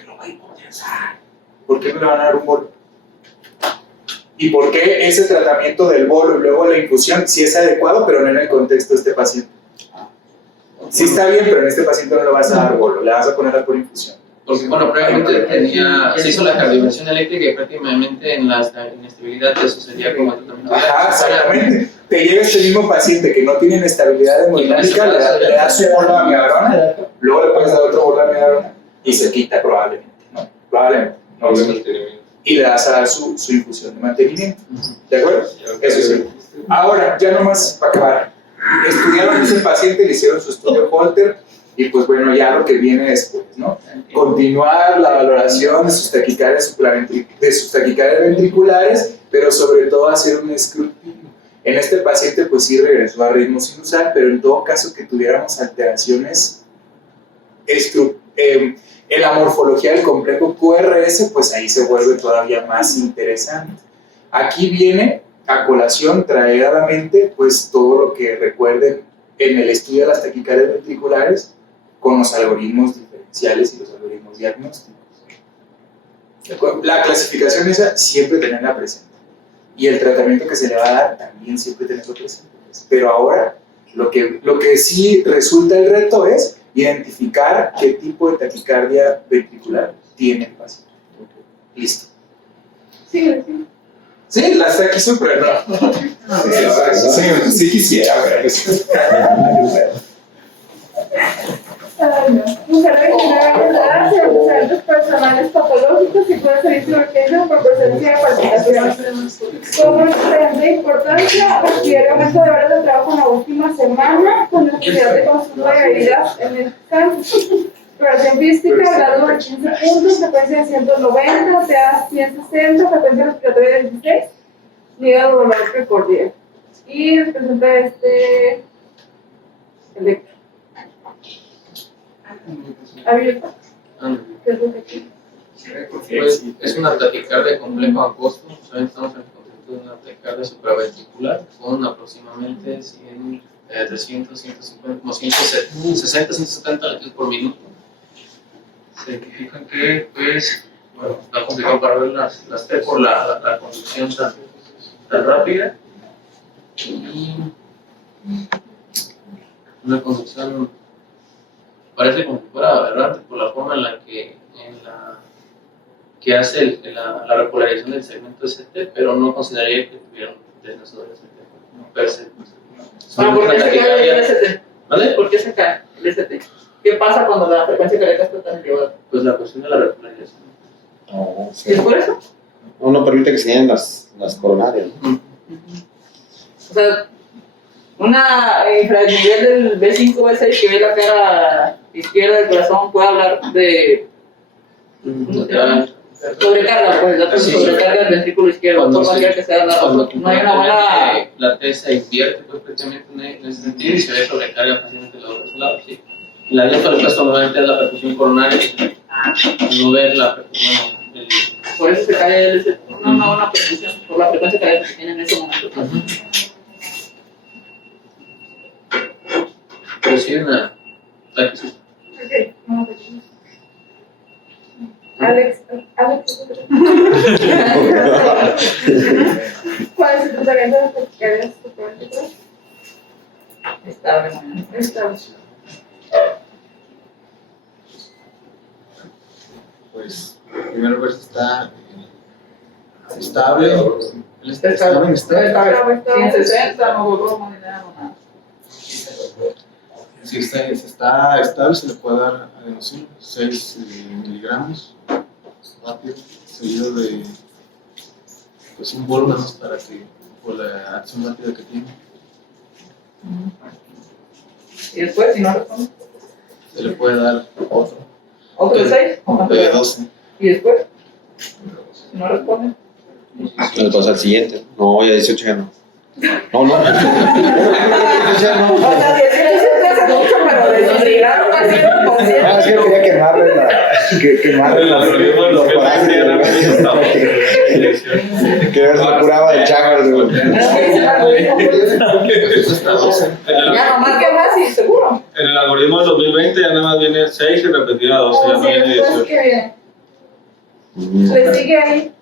lo va a hipotensar. ¿Por qué no le van a dar un bolo? ¿Y por qué ese tratamiento del bolo y luego la infusión sí es adecuado, pero no en el contexto de este paciente? Sí está bien, pero en este paciente no le vas a dar bolo, le vas a poner por infusión. Porque, bueno, previamente se hizo la cardioversión eléctrica y prácticamente en la inestabilidad eso sería como tratamiento. Ajá, exactamente. Te llega este mismo paciente que no tiene inestabilidad hemodinámica, le das un bolo de amiodarona, luego le puedes dar otro bolo de amiodarona y se quita probablemente, ¿no? Probablemente. No, y le das a dar su infusión de mantenimiento. ¿De acuerdo? Eso sí. Ahora, ya nomás para acabar. Estudiaron a ese paciente, le hicieron su estudio Holter y pues bueno, ya lo que viene después, ¿no? Continuar la valoración de sus taquicardias ventriculares, pero sobre todo hacer un escrutinio. En este paciente pues sí regresó a ritmo sinusal, pero en todo caso que tuviéramos alteraciones en la morfología del complejo QRS, pues ahí se vuelve todavía más interesante. Aquí viene a colación, traer a la mente pues todo lo que recuerden en el estudio de las taquicardias ventriculares con los algoritmos diferenciales y los algoritmos diagnósticos. La clasificación esa siempre tenerla presente y el tratamiento que se le va a dar también siempre tenerlo presente. Pero ahora lo que sí resulta el reto es identificar qué tipo de taquicardia ventricular tiene el paciente. Listo. Sí. Sí, la está aquí súper, ¿no? Sí quisiera, ver. Antecedentes personales patológicos y puede ser hipertensión por presencia de palpitaciones. Como de importancia, requiere aumento de horas de trabajo en la última semana con necesidad de consumo de bebidas en el descanso. Exploración física, grado de 15 puntos, frecuencia de 190, TA 160, frecuencia respiratoria de 16, nivel dolor por día. Y presenta electro. Abierto. ¿Qué es lo que tiene? Pues es una taquicardia complejo acosto, estamos en el concepto de una taquicardia supraventricular con aproximadamente 300, 150, como 160, 170 latidos por minuto. Se identifican que, pues, bueno, está complicado para ver las T por la conducción tan rápida y una conducción parece como que fuera aberrante por la forma en la que hace la repolarización del segmento ST, pero no consideraría que tuvieran descenso del ST, no per se. ¿Por qué se cae el ST? ¿Vale? ¿Por qué se cae el ST? ¿Qué pasa cuando la frecuencia cardíaca está tan elevada? Pues la cuestión de la repolarización. ¿Y es por eso? no permite que se llenen las coronarias, ¿no? O sea, una infranivel del B5, B6 que ve la cara izquierda del corazón puede hablar de sobrecarga, pues, la sobrecarga del ventrículo izquierdo, por cualquier que sea la razón. No hay una buena... La T se invierte pues, prácticamente en ese sentido y se ve sobrecarga fácilmente de los lados, sí. La diáfragma solamente es la percusión coronaria, no ver la percusión. Por eso se cae una percusión, por la frecuencia cardíaca que tiene en ese momento. Pero sí, una... Alex, ¿cuál es tu tratamiento de taquicardia supraventricular? Estable. Pues, primero ver si está estable. Está estable. Sin 60, no volvamos ni nada. Si está estable, se le puede dar adenosina, 6 miligramos, rápido, seguido de pues, un bolo nada más para que, por la acción rápida que tiene. Y después, si no responde, Se le puede dar otro. ¿otro de 6? De 12. ¿Y después? Si no responde. Entonces al siguiente. No, ya 18 ya no. No. O sea, 18 se hace mucho, pero de miligramos al 100%. Es que quería quemarle los que se curaba de chakras. Ya nomás que más y seguro. En el algoritmo del 2020 ya nada más viene 6 y repetida 12, ya no viene 18. ¿Qué viene? ¿Le sigue ahí?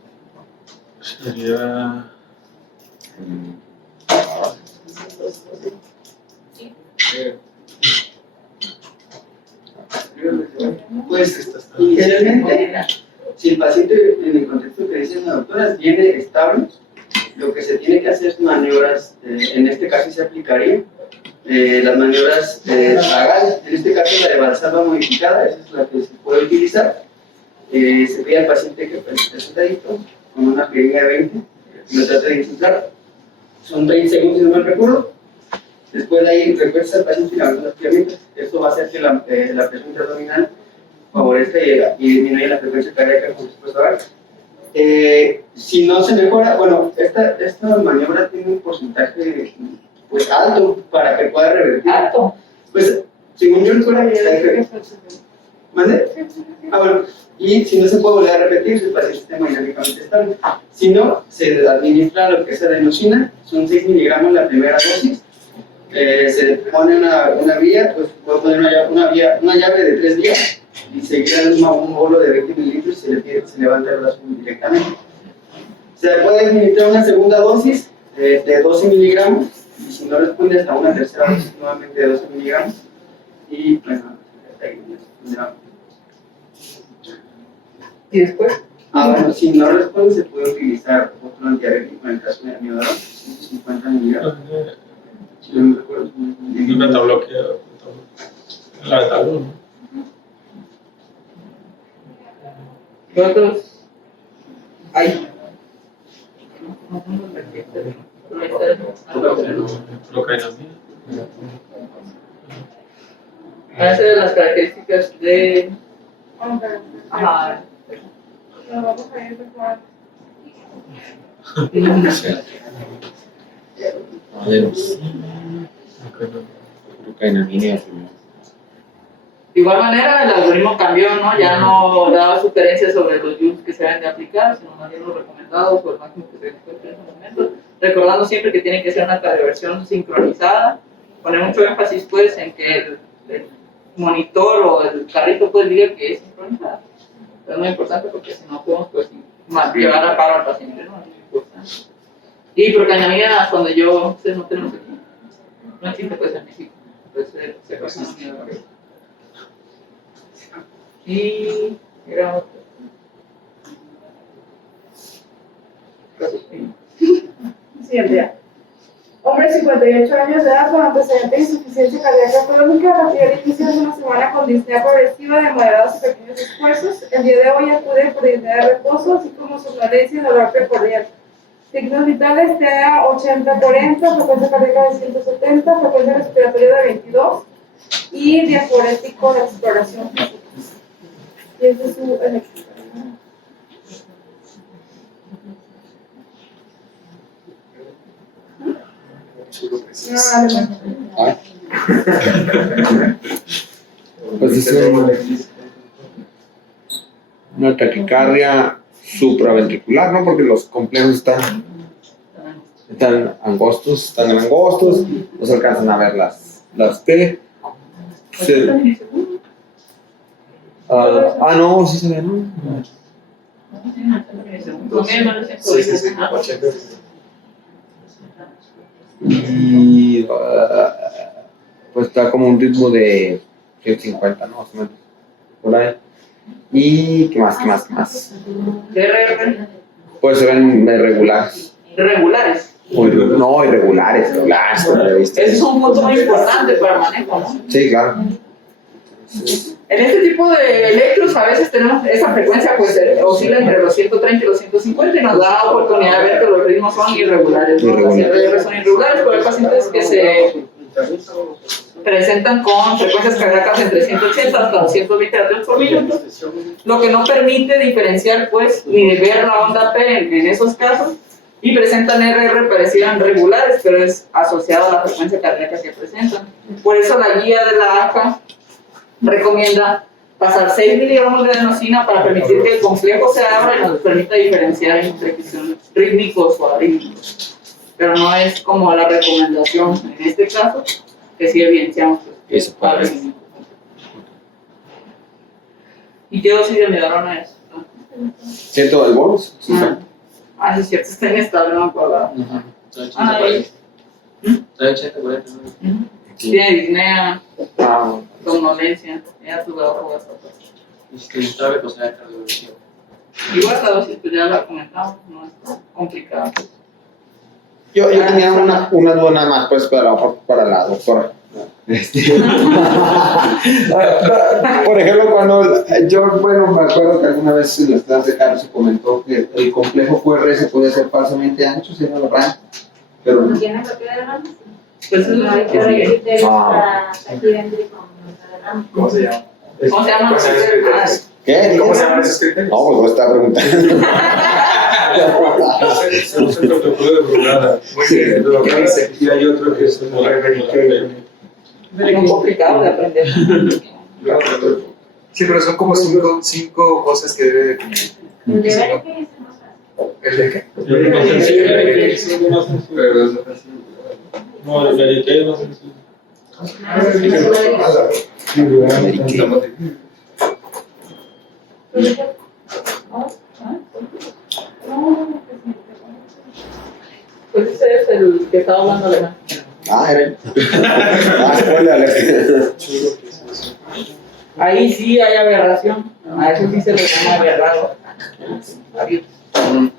Sería... Pues, inicialmente, si el paciente, en el contexto que dice la doctora, viene estable, lo que se tiene que hacer es maniobras, en este caso se aplicaría las maniobras vagales, en este caso la de Valsalva modificada, esa es la que se puede utilizar. Se pide al paciente que esté sentadito, con una jeringa de 20, lo trata de inflar, son 20 segundos si no me recuerdo. Después de ahí recuerda al paciente y levanta las piernitas. Esto va a hacer que la presión intraabdominal favorezca y disminuya la frecuencia cardíaca con respuesta vagal. Si no se mejora, bueno, esta maniobra tiene un porcentaje pues alto para que pueda revertir. ¿Alto? Pues, según yo recuerdo, ¿mande? Bueno, y si no se puede volver a repetir, si el paciente está hemodinámicamente estable. Si no, se administra lo que es adenosina, son 6 miligramos la primera dosis. Se le pone una vía, pues puede poner una llave de 3 días y seguir un bolo de 20 mililitros y se levanta el brazo directamente. Se le puede administrar una segunda dosis de 12 miligramos y si no responde hasta una tercera dosis nuevamente de 12 miligramos y bueno, hasta ahí ya. ¿Y después? Bueno, si no responde se puede utilizar otro antidiabético en el caso de amiodarón, 150 miligramos. Si no me recuerdo. Un betabloqueador. La betablo, ¿no? ¿Qué otros hay? Procainamida. Esas son las características de... Ajá. Vamos a ir mejor. De igual manera, el algoritmo cambió, ¿no? Ya no daba sugerencias sobre los joules que se deben de aplicar, sino más bien los recomendados o el máximo que se encuentre en ese momento. Recordando siempre que tiene que ser una cardioversión sincronizada. Poner mucho énfasis, pues, en que el monitor o el carrito, pues, diga que es sincronizada. Es muy importante porque si no podemos, pues, llevar a paro al paciente, ¿no? Es muy importante. Y procainamida, cuando ustedes no tenemos aquí, no existe, pues, en México. Entonces, se consigue. Y era otro. Siguiente ya. Hombre, 58 años de edad con antecedente de insuficiencia cardíaca crónica, refiere inicio de una semana con disnea progresiva de moderados y pequeños esfuerzos. El día de hoy acude por disnea de reposo, así como somnolencia y dolor precordial. Signos vitales: TEA 80-40, frecuencia cardíaca de 170, frecuencia respiratoria de 22 y diaforético de exploración física. Y ese es su electro. Pues es una taquicardia supraventricular, ¿no? Porque los complejos están angostos, no se alcanzan a ver las T. No, sí se ve, ¿no? Y pues está como un ritmo de 150, ¿no? Más o menos, por ahí. ¿Y qué más? Pues se ven irregulares. ¿Irregulares? No, irregulares. Ese es un punto muy importante para el manejo, ¿no? Sí, claro. En este tipo de electros a veces tenemos esa frecuencia, pues oscila entre los 130 y los 150 y nos da oportunidad de ver que los ritmos son irregulares, ¿no? Las RR son irregulares, pero hay pacientes que se presentan con frecuencias cardíacas entre 180 hasta 220 latidos por minuto, lo que no permite diferenciar, pues, ni ver la onda P en esos casos, y presentan RR parecidas regulares, pero es asociado a la frecuencia cardíaca que presentan. Por eso la guía de la ACA recomienda pasar 6 miligramos de adenosina para permitir que el complejo se abra y nos permita diferenciar entre episodios rítmicos o arrítmicos. Pero no es como la recomendación en este caso, que sí evidenciamos que es arrítmico. ¿Y qué dosis de amiodarona es? ¿Siento el bonus? Sí. Sí, es cierto, está inestable, no me acuerdo. Tiene disnea, somnolencia, ella tuvo abajo hasta atrás. Inestable, pues hay cardiovisión. Igual la dosis, pues ya la comentamos, no es complicado. Yo tenía una duda nada más, pues, para la doctora. Por ejemplo, cuando me acuerdo que alguna vez en las clases de Carlos se comentó que el complejo QRS puede ser falsamente ancho, ¿sí? ¿Verdad? Pero ¿No tiene propiedad de rama? Pues No hay criterios para taquiventrículo. ¿Cómo se llama? ¿Cómo se llama? ¿Qué? ¿Cómo se llaman esos criterios? No, pues vos estás preguntando. Es el protocolo de Brugada. Muy bien, lo que dice. Y hay otro que es el Es complicado de aprender. Sí, pero son como cinco cosas que debe definir. El deber que es más fácil. ¿El de qué? El más sencillo. No, el Medicaid es más sencillo. Pues ese es el que estaba hablando alemán. Spoiler. Ahí sí hay aberración. A eso sí se le llama aberrado. Ahí está.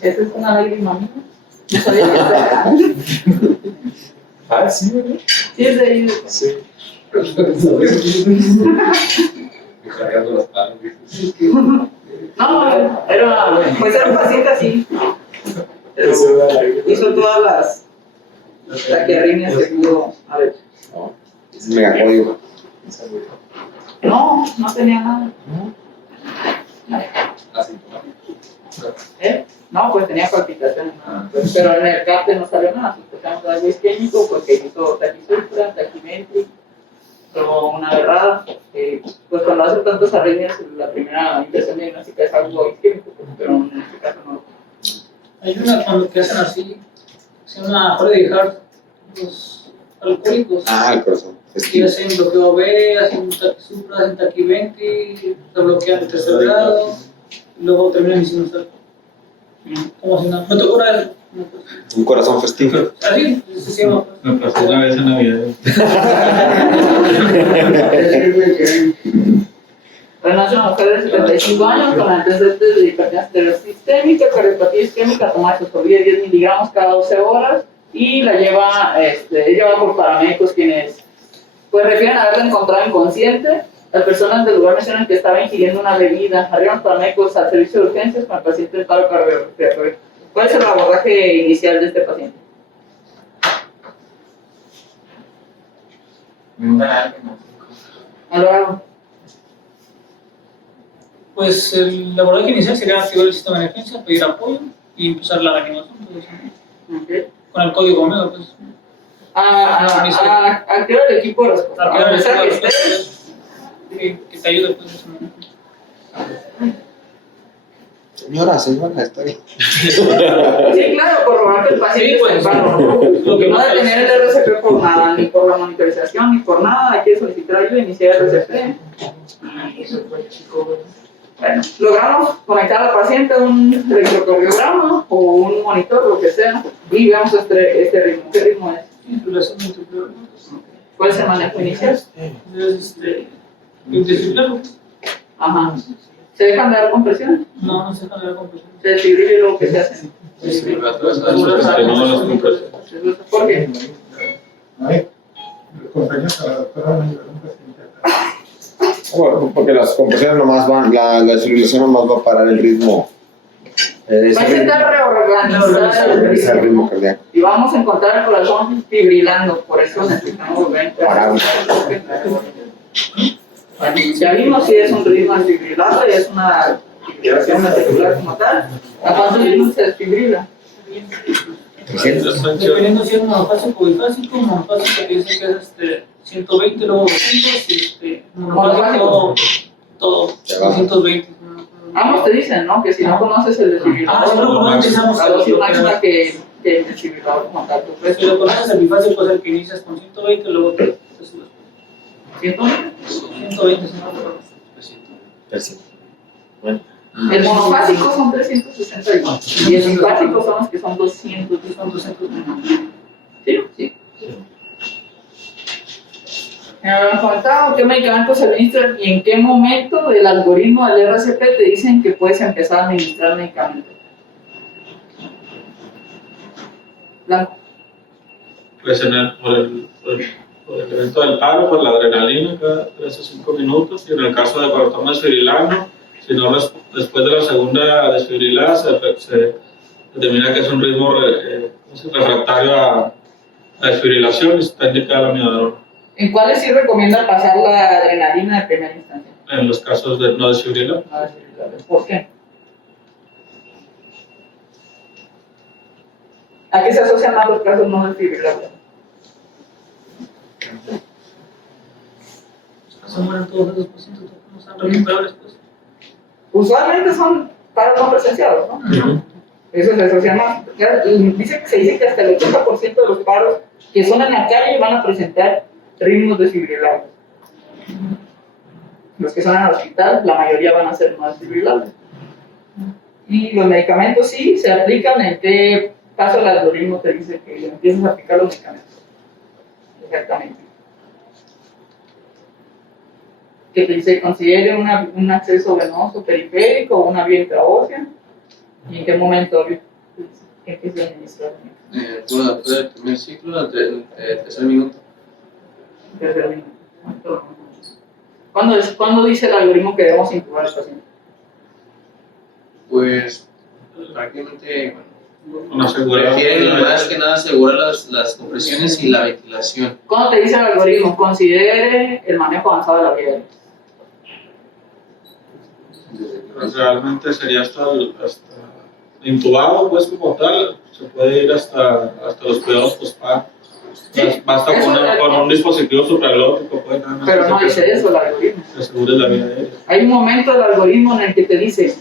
Esa es una lágrima mía. No sabía que era. Sí, ¿verdad? Sí, es de ahí. Sí. Cargando las palmas. No, era un paciente así. Pero hizo todas las taquiarritmias que pudo haber. Es megacódigo. No tenía nada. No, pues tenía palpitaciones, pero en el CAPTE no salió nada. Sospechamos algo isquémico porque hizo taquisulfra, taquimétrico, pero una aberrada. Pues cuando hace tantas arritmias, la primera impresión diagnóstica es algo isquémico, pero en este caso no. Hay una cuando que hacen así, se llama Freddy Hart, los alcohólicos. El corazón. Y hacen bloqueo B, hacen taquisupra, hacen taquiventi, se bloquean el tercer grado, y luego terminan diciendo tal. Como si nada. Me tocó una vez. Un corazón festivo. Así, se llama. Me pasó una vez en Navidad. Renace una mujer de 75 años con antecedentes de hipertensión arterial sistémica, cardiopatía isquémica, toma de 10 miligramos cada 12 horas y la lleva, lleva por paramédicos quienes pues refieren a haberla encontrado inconsciente. Las personas del lugar mencionan que estaba ingiriendo una bebida. Arriban los paramédicos al servicio de urgencias con el paciente en paro cardiorrespiratorio. ¿Cuál es el abordaje inicial de este paciente? Ahora, Pues el abordaje inicial sería activar el sistema de emergencia, pedir apoyo y empezar la reanimación. Pues, okay. Con el código OMEGA, pues. Activar el equipo de respuesta. Activar el equipo de que respuesta. Que te ayude, pues. Señora, está bien. Sí, claro, corroborar que el paciente Sí, pues, está en paro. lo que No no detener el RCP por nada, ni por la monitorización, ni por nada. Hay que solicitar ayuda, iniciar el RCP. Bueno, logramos conectar al paciente a un electrocardiograma o un monitor, lo que sea, y veamos este ritmo. ¿Qué ritmo es? ¿Cuál es el manejo inicial? Indisciplinado. Ajá. ¿Se dejan de dar compresión? No se dejan de dar compresión. ¿Se desfibrila y luego qué se hace? ¿Por qué? Bueno, porque las compresiones nomás van, la desfibrilación nomás va a parar el ritmo. Va a intentar reorganizar el ritmo ritmo cardíaco. y vamos a encontrar el corazón fibrilando, por eso necesitamos ver. Ya vimos si es un ritmo desfibrilado y es una fibrilación ventricular como tal. ¿A cuántos ritmos se desfibrila? Dependiendo si es monofásico o bifásico, monofásico que dice que es 120, luego 200, y monofásico todo 220. Ambos te dicen, ¿no? Que si no conoces el desfibrilador, no empezamos la dosis máxima que el desfibrilador como tal. Si lo conoces, el bifásico es el que inicias con 120, luego te subes. 120, el monofásico son 361 y el bifásico son los que son 200. ¿Sí? Sí. Me habían comentado qué medicamentos se administran y en qué momento del algoritmo del RCP te dicen que puedes empezar a administrar medicamentos. Blanco. Pues por el evento del paro, por la adrenalina cada 3 o 5 minutos, y en el caso de cuando estamos desfibrilando, si no después de la segunda desfibrilada se determina que es un ritmo refractario a desfibrilación y está indicada la amiodarona. ¿En cuáles sí recomienda pasar la adrenalina de primera instancia? En los casos de no desfibrilar. No desfibrilables. ¿Por qué? ¿A qué se asocian más los casos no desfibrilables? Se mueren todos esos pacientes, no están recuperables, pues. Usualmente son paros no presenciados, ¿no? Eso se asocia más. Se dice que hasta el 80% de los paros que son en la calle van a presentar ritmos desfibrilables. Los que son en el hospital, la mayoría van a ser no desfibrilables. Y los medicamentos sí se aplican en qué paso el algoritmo te dice que empiezas a aplicar los medicamentos. Exactamente. Que te dice considere un acceso venoso periférico o una vía intraósea. ¿Y en qué momento qué se administra? Después del primer ciclo, del tercer minuto. Tercer minuto. ¿Cuándo dice el algoritmo que debemos intubar al paciente? Pues prácticamente Asegurar. prefieren más que nada asegurar las compresiones y la ventilación. ¿Cuándo te dice el algoritmo? Considere el manejo avanzado de la vía aérea. Pues realmente sería hasta intubado, pues como tal, se puede ir hasta los cuidados post-PAR. Sí, basta con un dispositivo supraglótico, pues, nada más. Pero no dice eso el algoritmo. Que asegure la vida aérea. Hay un momento del algoritmo en el que te dice,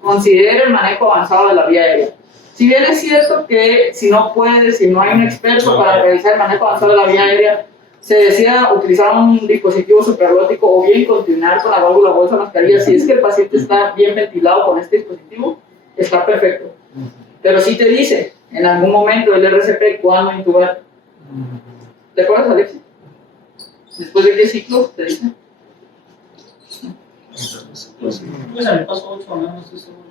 considere el manejo avanzado de la vía aérea. Si bien es cierto que si no puedes, si no hay un experto para realizar el manejo avanzado de la vía aérea, se decida utilizar un dispositivo supraglótico o bien continuar con la válvula bolsa mascarilla. Si es que el paciente está bien ventilado con este dispositivo, está perfecto. Pero sí te dice, en algún momento del RCP, cuándo intubar. ¿Te acuerdas, Alexis? ¿Después de qué ciclo te dice? Pues en el paso 8 no estoy seguro.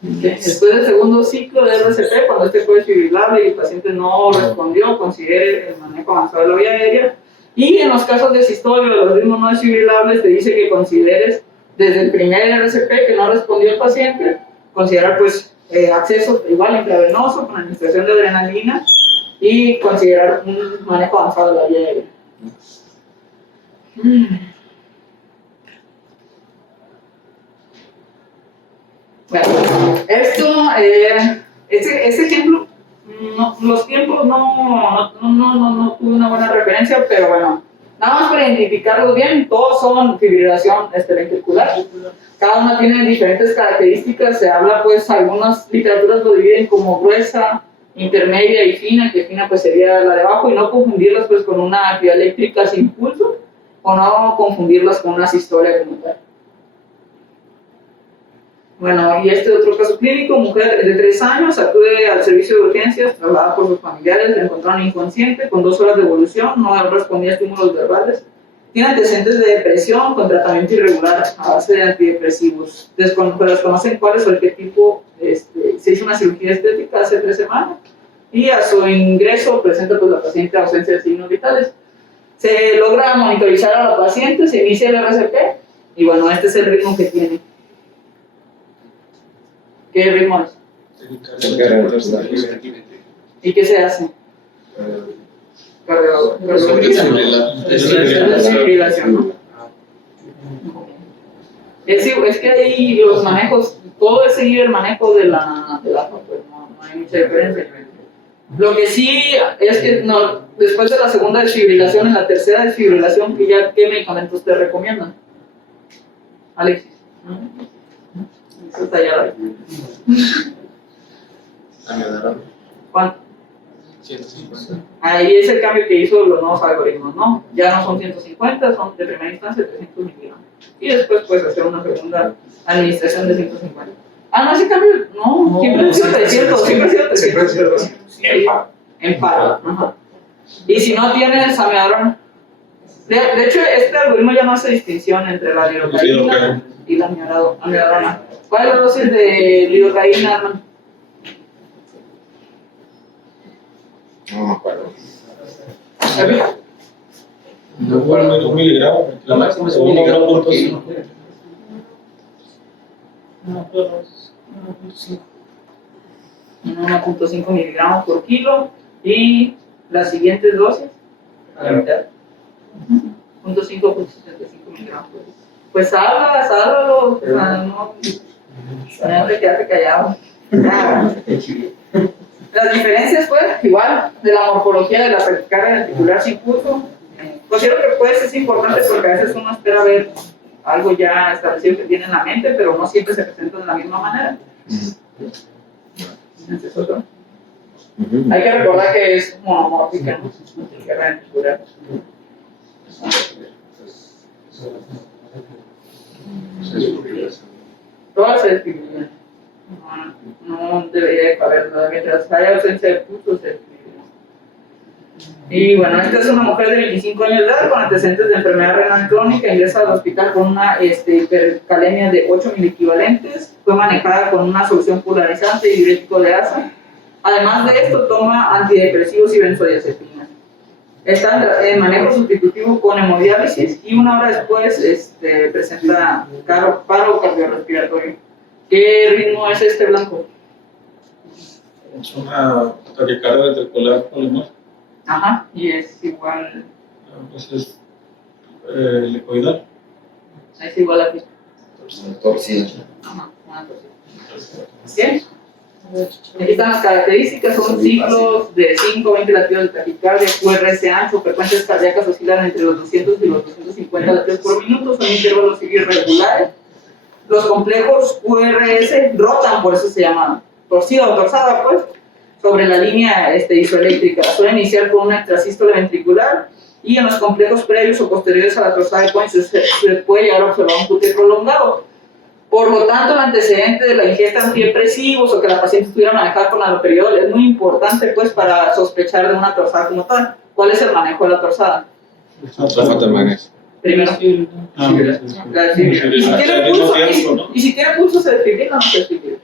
Después del segundo ciclo de RCP, cuando este fue desfibrilable y el paciente no respondió, considere el manejo avanzado de la vía aérea. Y en los casos de sistolio de los ritmos no desfibrilables, te dice que consideres desde el primer RCP que no respondió el paciente, considerar pues acceso igual intravenoso con administración de adrenalina y considerar un manejo avanzado de la vía aérea. Bueno, esto, este ejemplo, los tiempos no tuve una buena referencia, pero bueno, nada más para identificarlos bien, todos son fibrilación ventricular. Cada una tiene diferentes características, se habla pues, algunas literaturas lo dividen como gruesa, intermedia y fina, que fina pues sería la de abajo, y no confundirlas pues con una actividad eléctrica sin pulso, o no confundirlas con una sistolia como tal. Bueno, y este otro caso clínico, mujer de 3 años, acude al servicio de urgencias, trasladada por sus familiares, la encontraron inconsciente, con 2 horas de evolución, no respondía a estímulos verbales, tiene antecedentes de depresión con tratamiento irregular a base de antidepresivos. Desconocen cuáles o qué tipo, se hizo una cirugía estética hace 3 semanas, y a su ingreso presenta pues, la paciente ausencia de signos vitales. Se logra monitorizar a la paciente, se inicia el RCP, y bueno, este es el ritmo que tiene. ¿Qué ritmo es? ¿Y qué se hace? Desfibrilación, ¿no? Es que ahí los manejos, todo es seguir el manejo de la pues no hay mucha diferencia. Lo que sí es que no, después de la segunda desfibrilación, en la tercera desfibrilación, ¿qué medicamentos te recomiendan? Alexis. Eso está ya. ¿Cuánto? 150. Ahí es el cambio que hizo los nuevos algoritmos, ¿no? Ya no son 150, son de primera instancia 300 miligramos. Y después puedes hacer una segunda administración de 150. Ah, no, ese cambio, no, siempre ha sido 300, siempre ha sido 300. En paro. Ajá. Y si no tienes amiodarona, de hecho, este algoritmo ya no hace distinción entre la lidocaína y la amiodarona. ¿Cuál es la dosis de lidocaína, hermano? No me acuerdo. No, 1 miligramo. La máxima es 1 miligramo por kilo. No, pero es 1.5. 1.5 miligramos por kilo. Y las siguientes dosis, a la mitad. 0.5 por 75 miligramos por kilo. Pues háblalo, no te quedaste callado. Las diferencias, pues, igual, de la morfología de la taquicardia ventricular sin pulso, considero que pues es importante porque a veces uno espera ver algo ya establecido que tiene en la mente, pero no siempre se presenta de la misma manera. ¿Ese es otro? Hay que recordar que es monomórfica, ¿no? Taquicardia ventricular. Todas se desfibrilan. No debería haber nada mientras haya ausencia de pulso, se desfibrilan. Y bueno, esta es una mujer de 25 años de edad con antecedentes de enfermedad renal crónica, ingresa al hospital con una hipercalemia de 8 miliquivalentes, fue manejada con una solución polarizante y diurético de asa. Además de esto, toma antidepresivos y benzodiazepinas. Está en manejo sustitutivo con hemodiálisis y 1 hora después presenta paro cardiorrespiratorio. ¿Qué ritmo es este blanco? Es una taquicardia ventricular polimorfa. Ajá, y es igual. Pues es helicoidal. Es igual a aquí. Torcida. Ajá, una torcida. ¿Bien? Aquí están las características, son ciclos de 5 a 20 latidos de taquicardia, QRS ancho, frecuencias cardíacas oscilan entre los 200 y los 250 latidos por minuto, son intervalos irregulares. Los complejos QRS rotan, por eso se llama torcida o torsada, pues, sobre la línea isoeléctrica. Suele iniciar con una extrasístole ventricular y en los complejos previos o posteriores a la torsada de Cohen se puede llegar a observar un QT prolongado. Por lo tanto, el antecedente de la ingesta de antidepresivos o que la paciente estuviera manejada con haloperidol es muy importante pues para sospechar de una torsada como tal. ¿Cuál es el manejo de la torsada? Sulfato de magnesio. Primero, la desfibrila. Y si tiene pulso, ¿se desfibrila o no se desfibrila?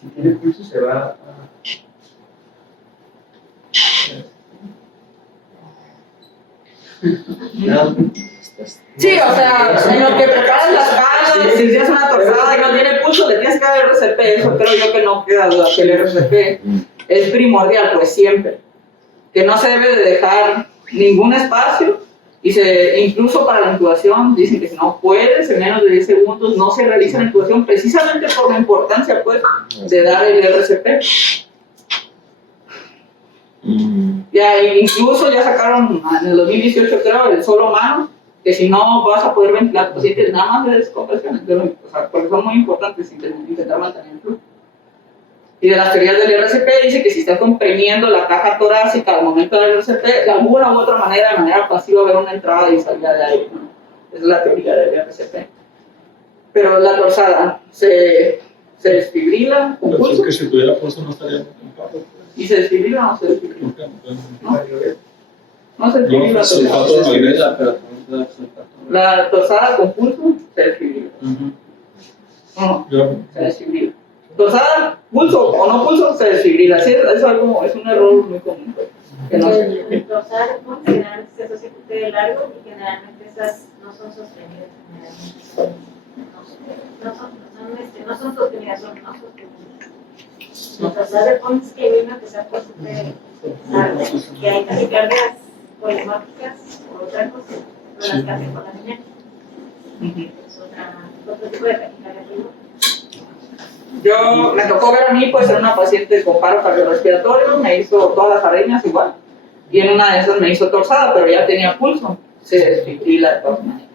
Si tiene pulso se va Sí, o sea, en lo que preparas las cargas, si tienes una torsada y no tiene pulso, le tienes que dar RCP. Eso creo yo que no queda duda, que el RCP es primordial, pues siempre. Que no se debe de dejar ningún espacio y incluso para la intubación dicen que si no puedes, en menos de 10 segundos no se realiza la intubación precisamente por la importancia pues de dar el RCP. Ya, incluso ya sacaron en el 2018 creo el solo mano, que si no vas a poder ventilar pacientes nada más de descompresión, o sea, porque son muy importantes intentar mantener el flujo. Y de las teorías del RCP dice que si estás comprimiendo la caja torácica al momento del RCP, de alguna u otra manera, de manera pasiva, va a haber una entrada y salida de aire, ¿no? Es la teoría del RCP. Pero la torsada se desfibrila con pulso. Que si tuviera pulso no estaría muy. ¿Y se desfibrila o no se desfibrila? No se desfibrila. La torsada con pulso se desfibrila. No, se desfibrila. Torsada, pulso o no pulso, se desfibrila. Sí, es un error muy común. Que no se... El torsada generalmente se asocia con TD largo y generalmente esas no son sostenidas. No son sostenidas, son no sostenidas. La torsada de Pons es que hay una que se ha puesto TD largo, que hay taquicardias polimórficas o otra cosa, pero las que hacen con la niña. Es otro tipo de taquicardia polimórfica. Me tocó ver a mí, pues, en una paciente con paro cardiorrespiratorio, me hizo todas las arritmias igual, y en una de esas me hizo torsada, pero ya tenía pulso, se desfibrila de todas maneras.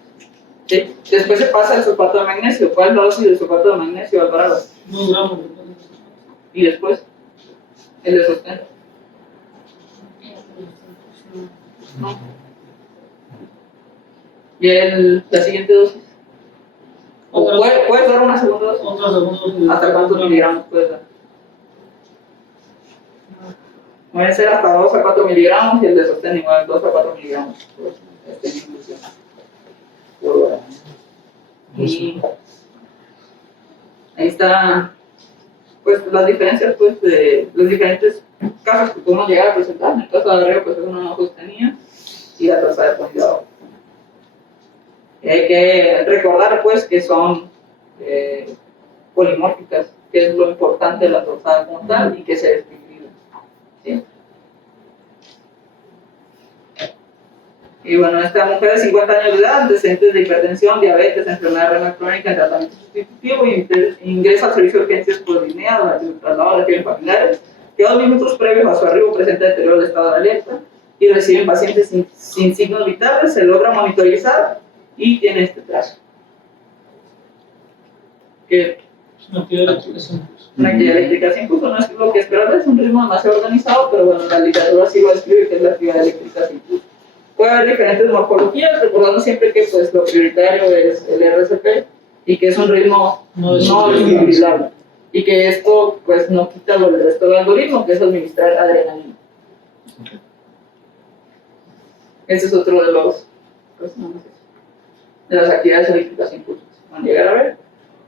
¿Sí? Después se pasa el sulfato de magnesio. ¿Cuál es la dosis del sulfato de magnesio, Alvarado? 2 gramos. Y después, el de sostén. No. ¿Y la siguiente dosis? ¿O puedes dar una segunda dosis? Otra segunda dosis. ¿Hasta cuántos miligramos puedes dar? Puede ser hasta 2 a 4 miligramos y el de sostén igual 2 a 4 miligramos. Y ahí está, pues, las diferencias, pues, de los diferentes casos que podemos llegar a presentar. En el caso de Arreo, pues, es una no sostenida y la tasa de cuidado. Hay que recordar, pues, que son polimórficas, que es lo importante de la torsada como tal y que se desfibrilan. ¿Sí? Y bueno, esta mujer de 50 años de edad, antecedentes de hipertensión, diabetes, enfermedad renal crónica en tratamiento sustitutivo, y ingresa al servicio de urgencias por Guinea durante el traslado de los familiares, que 2 minutos previos a su arribo presenta deterioro del estado de alerta y reciben pacientes sin signos vitales, se logra monitorizar y tiene este trazo. Que Una actividad eléctrica sin pulso. una actividad eléctrica sin pulso no es lo que esperaba, es un ritmo demasiado organizado, pero bueno, la literatura sí lo describe que es la actividad eléctrica sin pulso. Puede haber diferentes morfologías, recordando siempre que pues, lo prioritario es el RCP y que es un ritmo no desfibrilable. Y que esto pues, no quita el resto del algoritmo, que es administrar adrenalina. Okay. Ese es otro de los pues, no sé, de las actividades eléctricas sin pulso. Van a llegar a ver.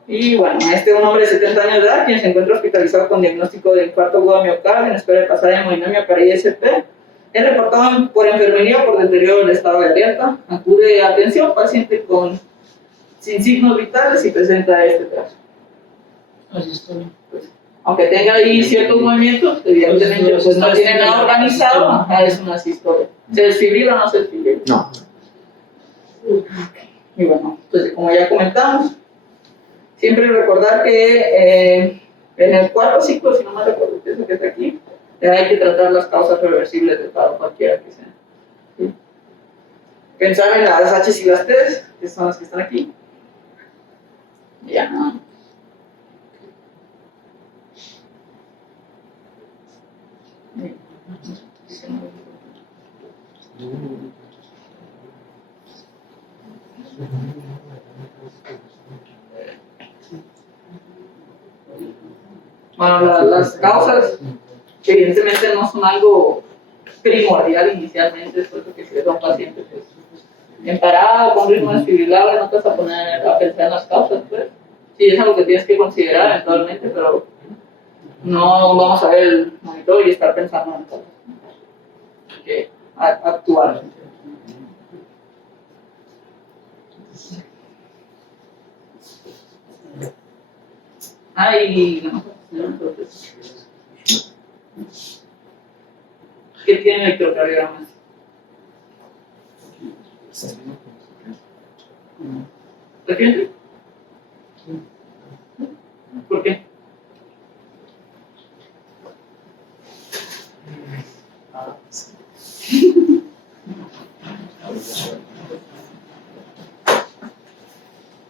Y bueno, un hombre de 70 años de edad, quien se encuentra hospitalizado con diagnóstico de infarto agudo miocardio en espera de pasar hemodinamia para ISP, es reportado por enfermería por deterioro del estado de alerta. Acude a atención paciente sin signos vitales y presenta este trazo. Así está bien. Pues, aunque tenga ahí ciertos movimientos, evidentemente pues, no tiene nada organizado, es una asistolia. ¿Se desfibrila o no se desfibrila? No. Y bueno, pues como ya comentamos, siempre recordar que en el cuarto ciclo, si no me recuerdo, que es el que está aquí, hay que tratar las causas reversibles del paro, cualquiera que sea. ¿Sí? Pensar en las H y las T, que son las que están aquí. Ya no. Bueno, las causas evidentemente no son algo primordial inicialmente, es porque si eres un paciente pues, en parada, con ritmo desfibrilable, no te vas a poner a pensar en las causas, pues. Sí, es algo que tienes que considerar eventualmente, pero no vamos a ver el monitor y estar pensando en cosas. Hay que actuar. Ay, no. ¿Qué tiene el electrocardiograma? ¿Repite? ¿Por qué?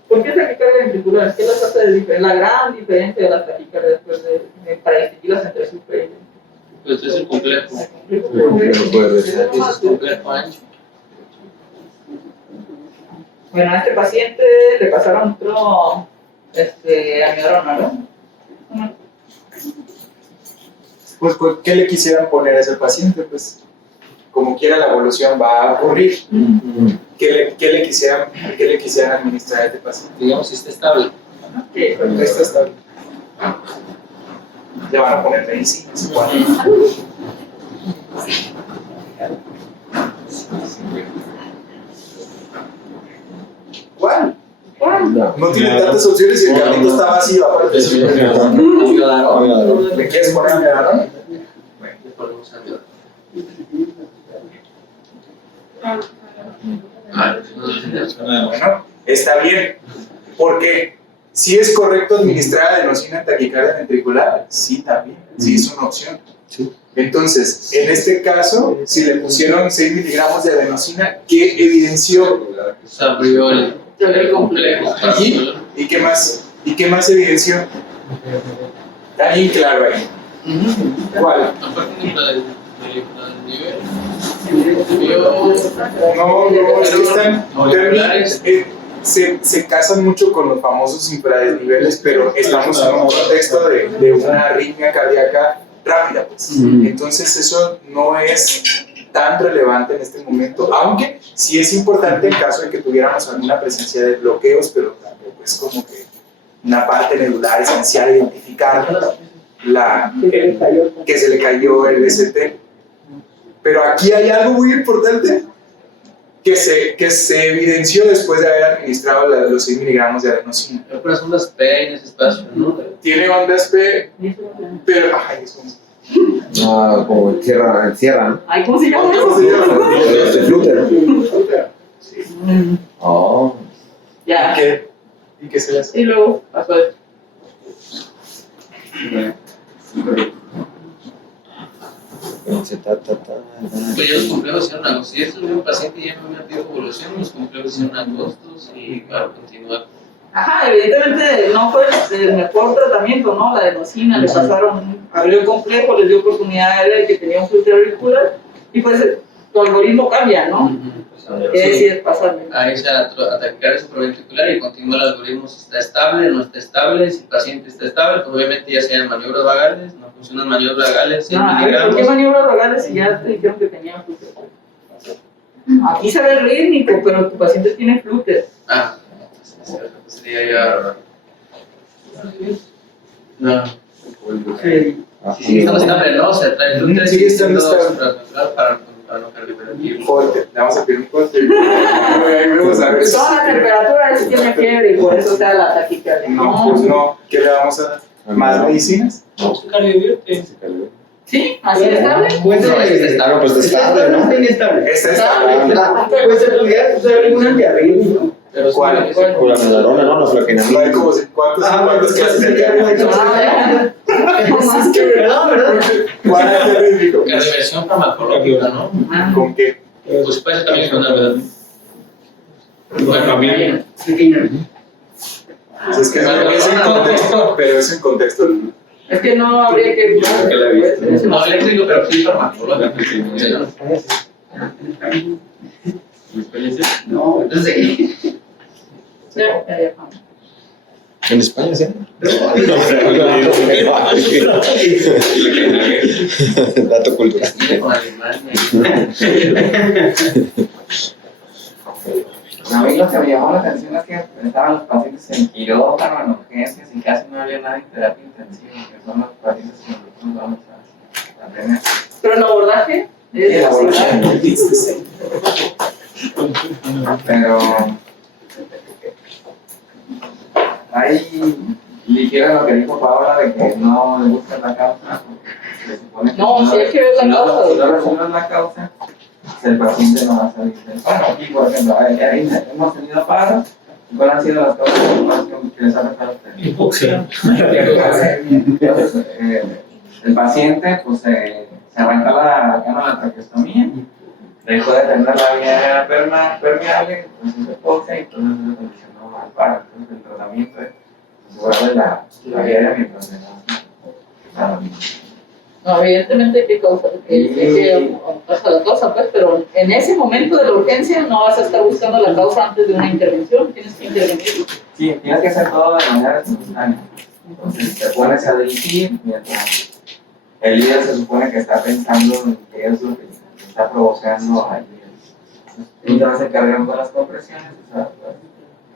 ¿Por qué taquicardia ventricular? ¿Qué las hace de diferencia? La gran diferencia de las taquicardias después para distinguirlas entre super y Pues es el complejo. Es complejo ancho. Bueno, a este paciente le pasaron otro amiodarona, ¿no? Pues, ¿qué le quisieran poner a ese paciente? Pues, como quiera la evolución va a ocurrir. ¿Qué le quisieran administrar a este paciente? Digamos, si está estable. Sí, Está estable. Le van a poner medicinas igual. ¿Cuál? No tiene tantas opciones y el carrito está vacío. Aparte. ¿Le quieres poner amiodarona? Bueno, está bien. ¿Por qué? Si es correcto administrar adenosina en taquicardia ventricular, sí, también. Sí, es una opción. Entonces, en este caso, si le pusieron 6 miligramos de adenosina, ¿qué evidenció? Se abrió el complejo. ¿Y qué más? ¿Y qué más evidenció? Está bien claro ahí. ¿Cuál? Aparte del nivel. No, es que están se casan mucho con los famosos infradesniveles, pero estamos en un contexto de una arritmia cardíaca rápida, pues. Entonces eso no es tan relevante en este momento, aunque sí es importante en caso de que tuviéramos alguna presencia de bloqueos, pero tampoco es como que una parte medular esencial identificar que se le cayó el ST. Pero aquí hay algo muy importante que se evidenció después de haber administrado los 6 miligramos de adenosina. Pero puras ondas P en ese espacio, ¿no? Tiene ondas P, pero... Ay, es No, como encierra, ¿no? Ay, ¿cómo se llama ¿Cómo eso? se llama? Flúter. Sí. Oh. Ya. ¿Y qué se le hace? Y luego pasó esto. Pues ya los complejos hicieron agostos. Si es el mismo paciente y ya no me ha pedido evolución, los complejos hicieron agostos y para continuar. Ajá, evidentemente no fue el mejor tratamiento, ¿no? La adenosina, le pasaron, abrió el complejo, les dio oportunidad de ver que tenía un flúter auricular y pues tu algoritmo cambia, ¿no? ¿Qué decides pasarle? Ahí se atacar el supraventricular y continúa el algoritmo si está estable, no está estable, si el paciente está estable, pues obviamente ya sean maniobras vagales, no funcionan maniobras vagales, 100 miligramos. ¿Por qué maniobras vagales si ya te dijeron que tenía flúter? Aquí se ve rítmico, pero tu paciente tiene flúter. Ah, sería ya... No. Sí, estamos estable, ¿no? O sea, trae el flúter Sigue estando estable para no cardiopatía. Corte, le vamos a pedir un corte. Vamos a ver. Toda la temperatura es que tiene fiebre y por eso sea la taquicardia. No, pues no. ¿Qué le vamos a dar? ¿Más medicinas? ¿Sí? ¿Así de estable? Pues No, está estable. Pues está estable, ¿no? Está inestable. Está estable. Pues se pudiera usar algún antiarrítmico. ¿Cuál? Con la medarona, ¿no? La No hay flaquenamina. como ¿cuántos clases de diagnóstico? Es que verdad. ¿Cuál es el rítmico? Cardiversión farmacológica, ¿no? ¿Con qué? Pues puede ser también con la verdad. Bueno, Pues es que es en contexto, pero es en contexto. Es que no habría que... No eléctrico, pero sí farmacológico. No, entonces Sí, En España, ¿sí? Dato cultural. Con Alemania. A mí lo que me llamó la atención es que estaban los pacientes en quirófano, en urgencias y casi no había nada en terapia intensiva, que son los pacientes que nosotros vamos a tener. Pero el abordaje es El abordaje. Pero ahí ligera lo que dijo Paola de que no le gusta la causa. Se supone que No, sí hay que ver la causa. Si no resuelves la causa, el paciente no va a salir del paro. Aquí, por ejemplo, hemos tenido paro. ¿Cuáles han sido las causas más que les ha afectado a ustedes? Hipoxia. Entonces, el paciente pues, se arranca la cama, la traqueostomía, dejó de tener la vía permeable, entonces se hipoxia y entonces se condicionó al paro. Entonces, el tratamiento es asegurarle la vía aérea mientras le da. No, evidentemente hay que pasa la causa, pues, pero en ese momento de la urgencia no vas a estar buscando la causa antes de una intervención, tienes que intervenir. Sí, tienes que hacer todo de manera simultánea. Entonces te pones a dirigir mientras el líder se supone que está pensando en qué es lo que está provocando al líder. Tú te vas a encargar con las compresiones,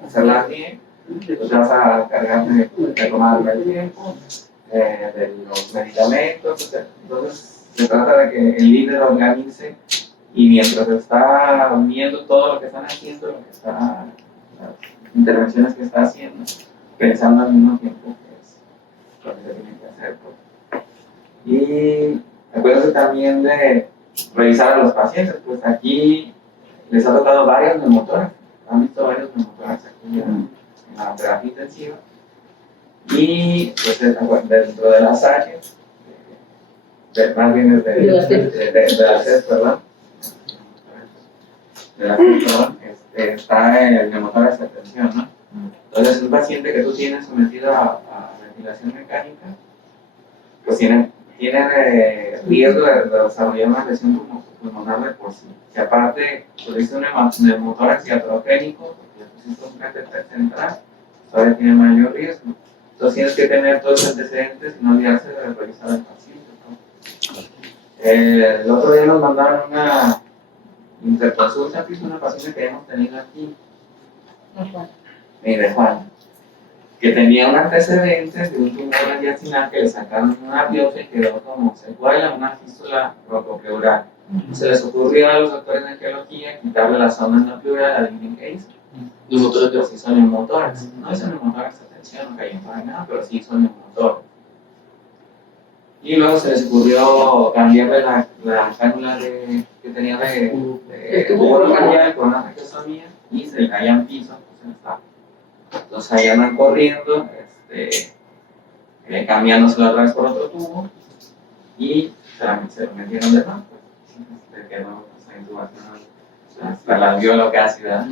hacerlas bien, tú te vas a encargar de tomarme el tiempo, de los medicamentos. Entonces se trata de que el líder organice y mientras está viendo todo lo que están haciendo, las intervenciones que está haciendo, pensando al mismo tiempo que es lo que se tiene que hacer. Y acuérdense también de revisar a los pacientes, pues aquí les ha tocado varias neumotórax, han visto varios neumotórax aquí en la terapia intensiva. Y pues dentro de las áreas, más bien de la CES, perdón, está el neumotórax de atención, ¿no? Entonces, un paciente que tú tienes sometido a ventilación mecánica, pues tiene riesgo de desarrollar una lesión pulmonar de por sí. Si aparte tuviste un neumotórax iatrogénico, porque pusiste un catéter central, todavía tiene mayor riesgo. Entonces tienes que tener todos los antecedentes y no olvidarse de revisar al paciente, ¿no? El otro día nos mandaron una interconsulta, que es una paciente que hemos tenido aquí, de Juan, que tenía un antecedente de un tumor radiacinal que le sacaron una biopsia y quedó como secuela, una fístula broncopleural. Se les ocurrió a los doctores de angiología quitarle la zona endopleural, adivinen qué hizo. Pues hizo neumotórax. No hizo neumotórax, atención, no cayó para nada, pero sí hizo neumotórax. Y luego se les ocurrió cambiarle la cánula que tenía de tubo bronquial con una traqueostomía y se le caían pisos, pues estaba. Entonces ahí andan corriendo, cambiándose otra vez por otro tubo y se lo metieron de nuevo. Pues, quedó esa intubación hasta la alveolo casi, ¿verdad?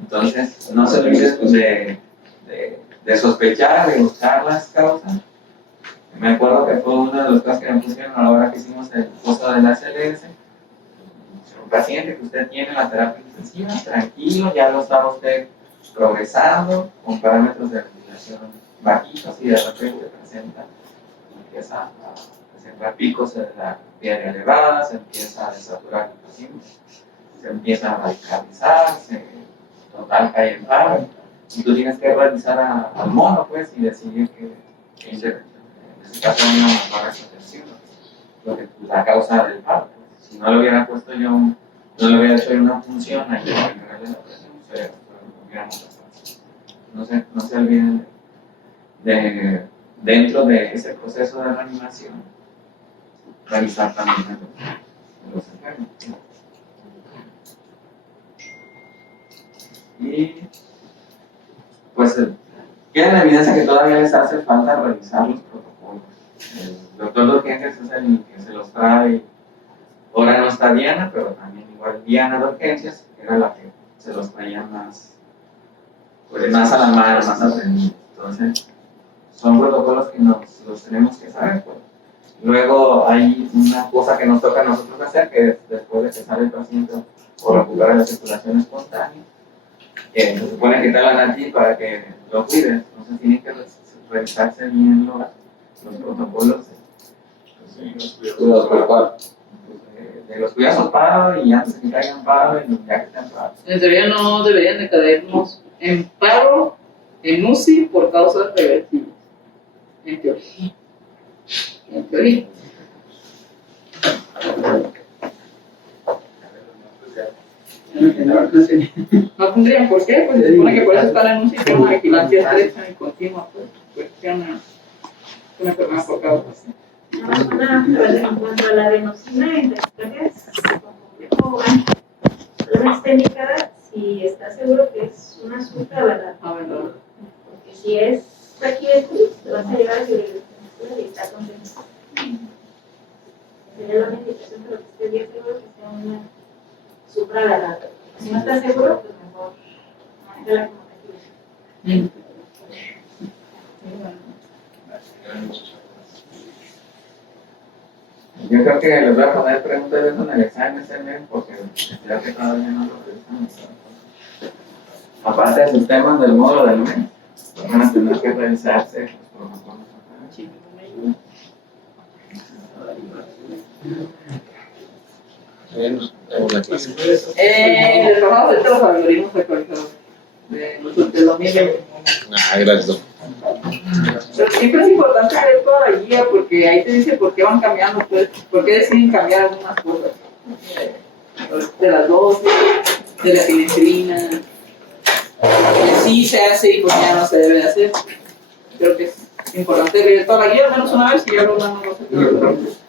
Entonces, no se olviden pues, de sospechar, de buscar las causas. Me acuerdo que fue una de las cosas que me pusieron a la hora que hicimos el curso de la CLS. Un paciente que usted tiene en la terapia intensiva, tranquilo, ya lo está usted progresando con parámetros de ventilación bajitos y de repente empieza a presentar picos de la arteria elevada, se empieza a desaturar el paciente, se empieza a radicalizar, total cae en paro, y tú tienes que revisar al mono pues y decidir que intervención. En este caso una atención, lo que la causa del paro. Si no le hubiera puesto yo, no le hubiera hecho una función a que la presión, se hubiéramos pasado. No se olviden dentro de ese proceso de reanimación, revisar también los enfermos. Y pues queda la evidencia que todavía les hace falta revisar los protocolos. El doctor de urgencias es el que se los trae. Ahora no está Diana, pero también igual Diana de urgencias era la que se los traía más a la mano, más aprendidos. Entonces, son protocolos que los tenemos que saber. Pues. Luego hay una cosa que nos toca a nosotros hacer, que es después de que sale el paciente o recupera la circulación espontánea, se supone que te hablan a ti para que lo cuides, entonces tienen que revisarse bien los protocolos de los cuidados paro y antes de que caigan paro y ya que estén paro. En teoría no deberían de caernos en paro, en UCI por causas reversibles. En teoría. En teoría. No tendrían por qué, pues se supone que por eso están en un sistema de vigilancia estrecha y continua, pues que una enfermedad por causa. En cuanto a la adenosina en bacterias con complejo una técnica, si estás seguro que es un azúcar, ¿verdad? Porque si es raquídeo, te vas a llevar a fibrinogenesis y está contento. Sería la medicación, pero que estés bien seguro que sea una supra. Si no estás seguro, pues mejor manéjala como te quieras. Yo creo que les voy a poner preguntas de eso en el examen ese mes porque ya que todavía no lo revisamos. Aparte de sus temas del módulo del mes, van a tener que revisarse los protocolos. Les vamos a hacer los algoritmos actualizados del 2020. Gracias. Pero siempre es importante ver toda la guía porque ahí te dice por qué van cambiando, pues, por qué deciden cambiar algunas cosas. De las dosis, de la penicilina, que sí se hace y pues ya no se debe de hacer. Creo que es importante ver toda la guía al menos una vez y ya lo mandamos a hacer.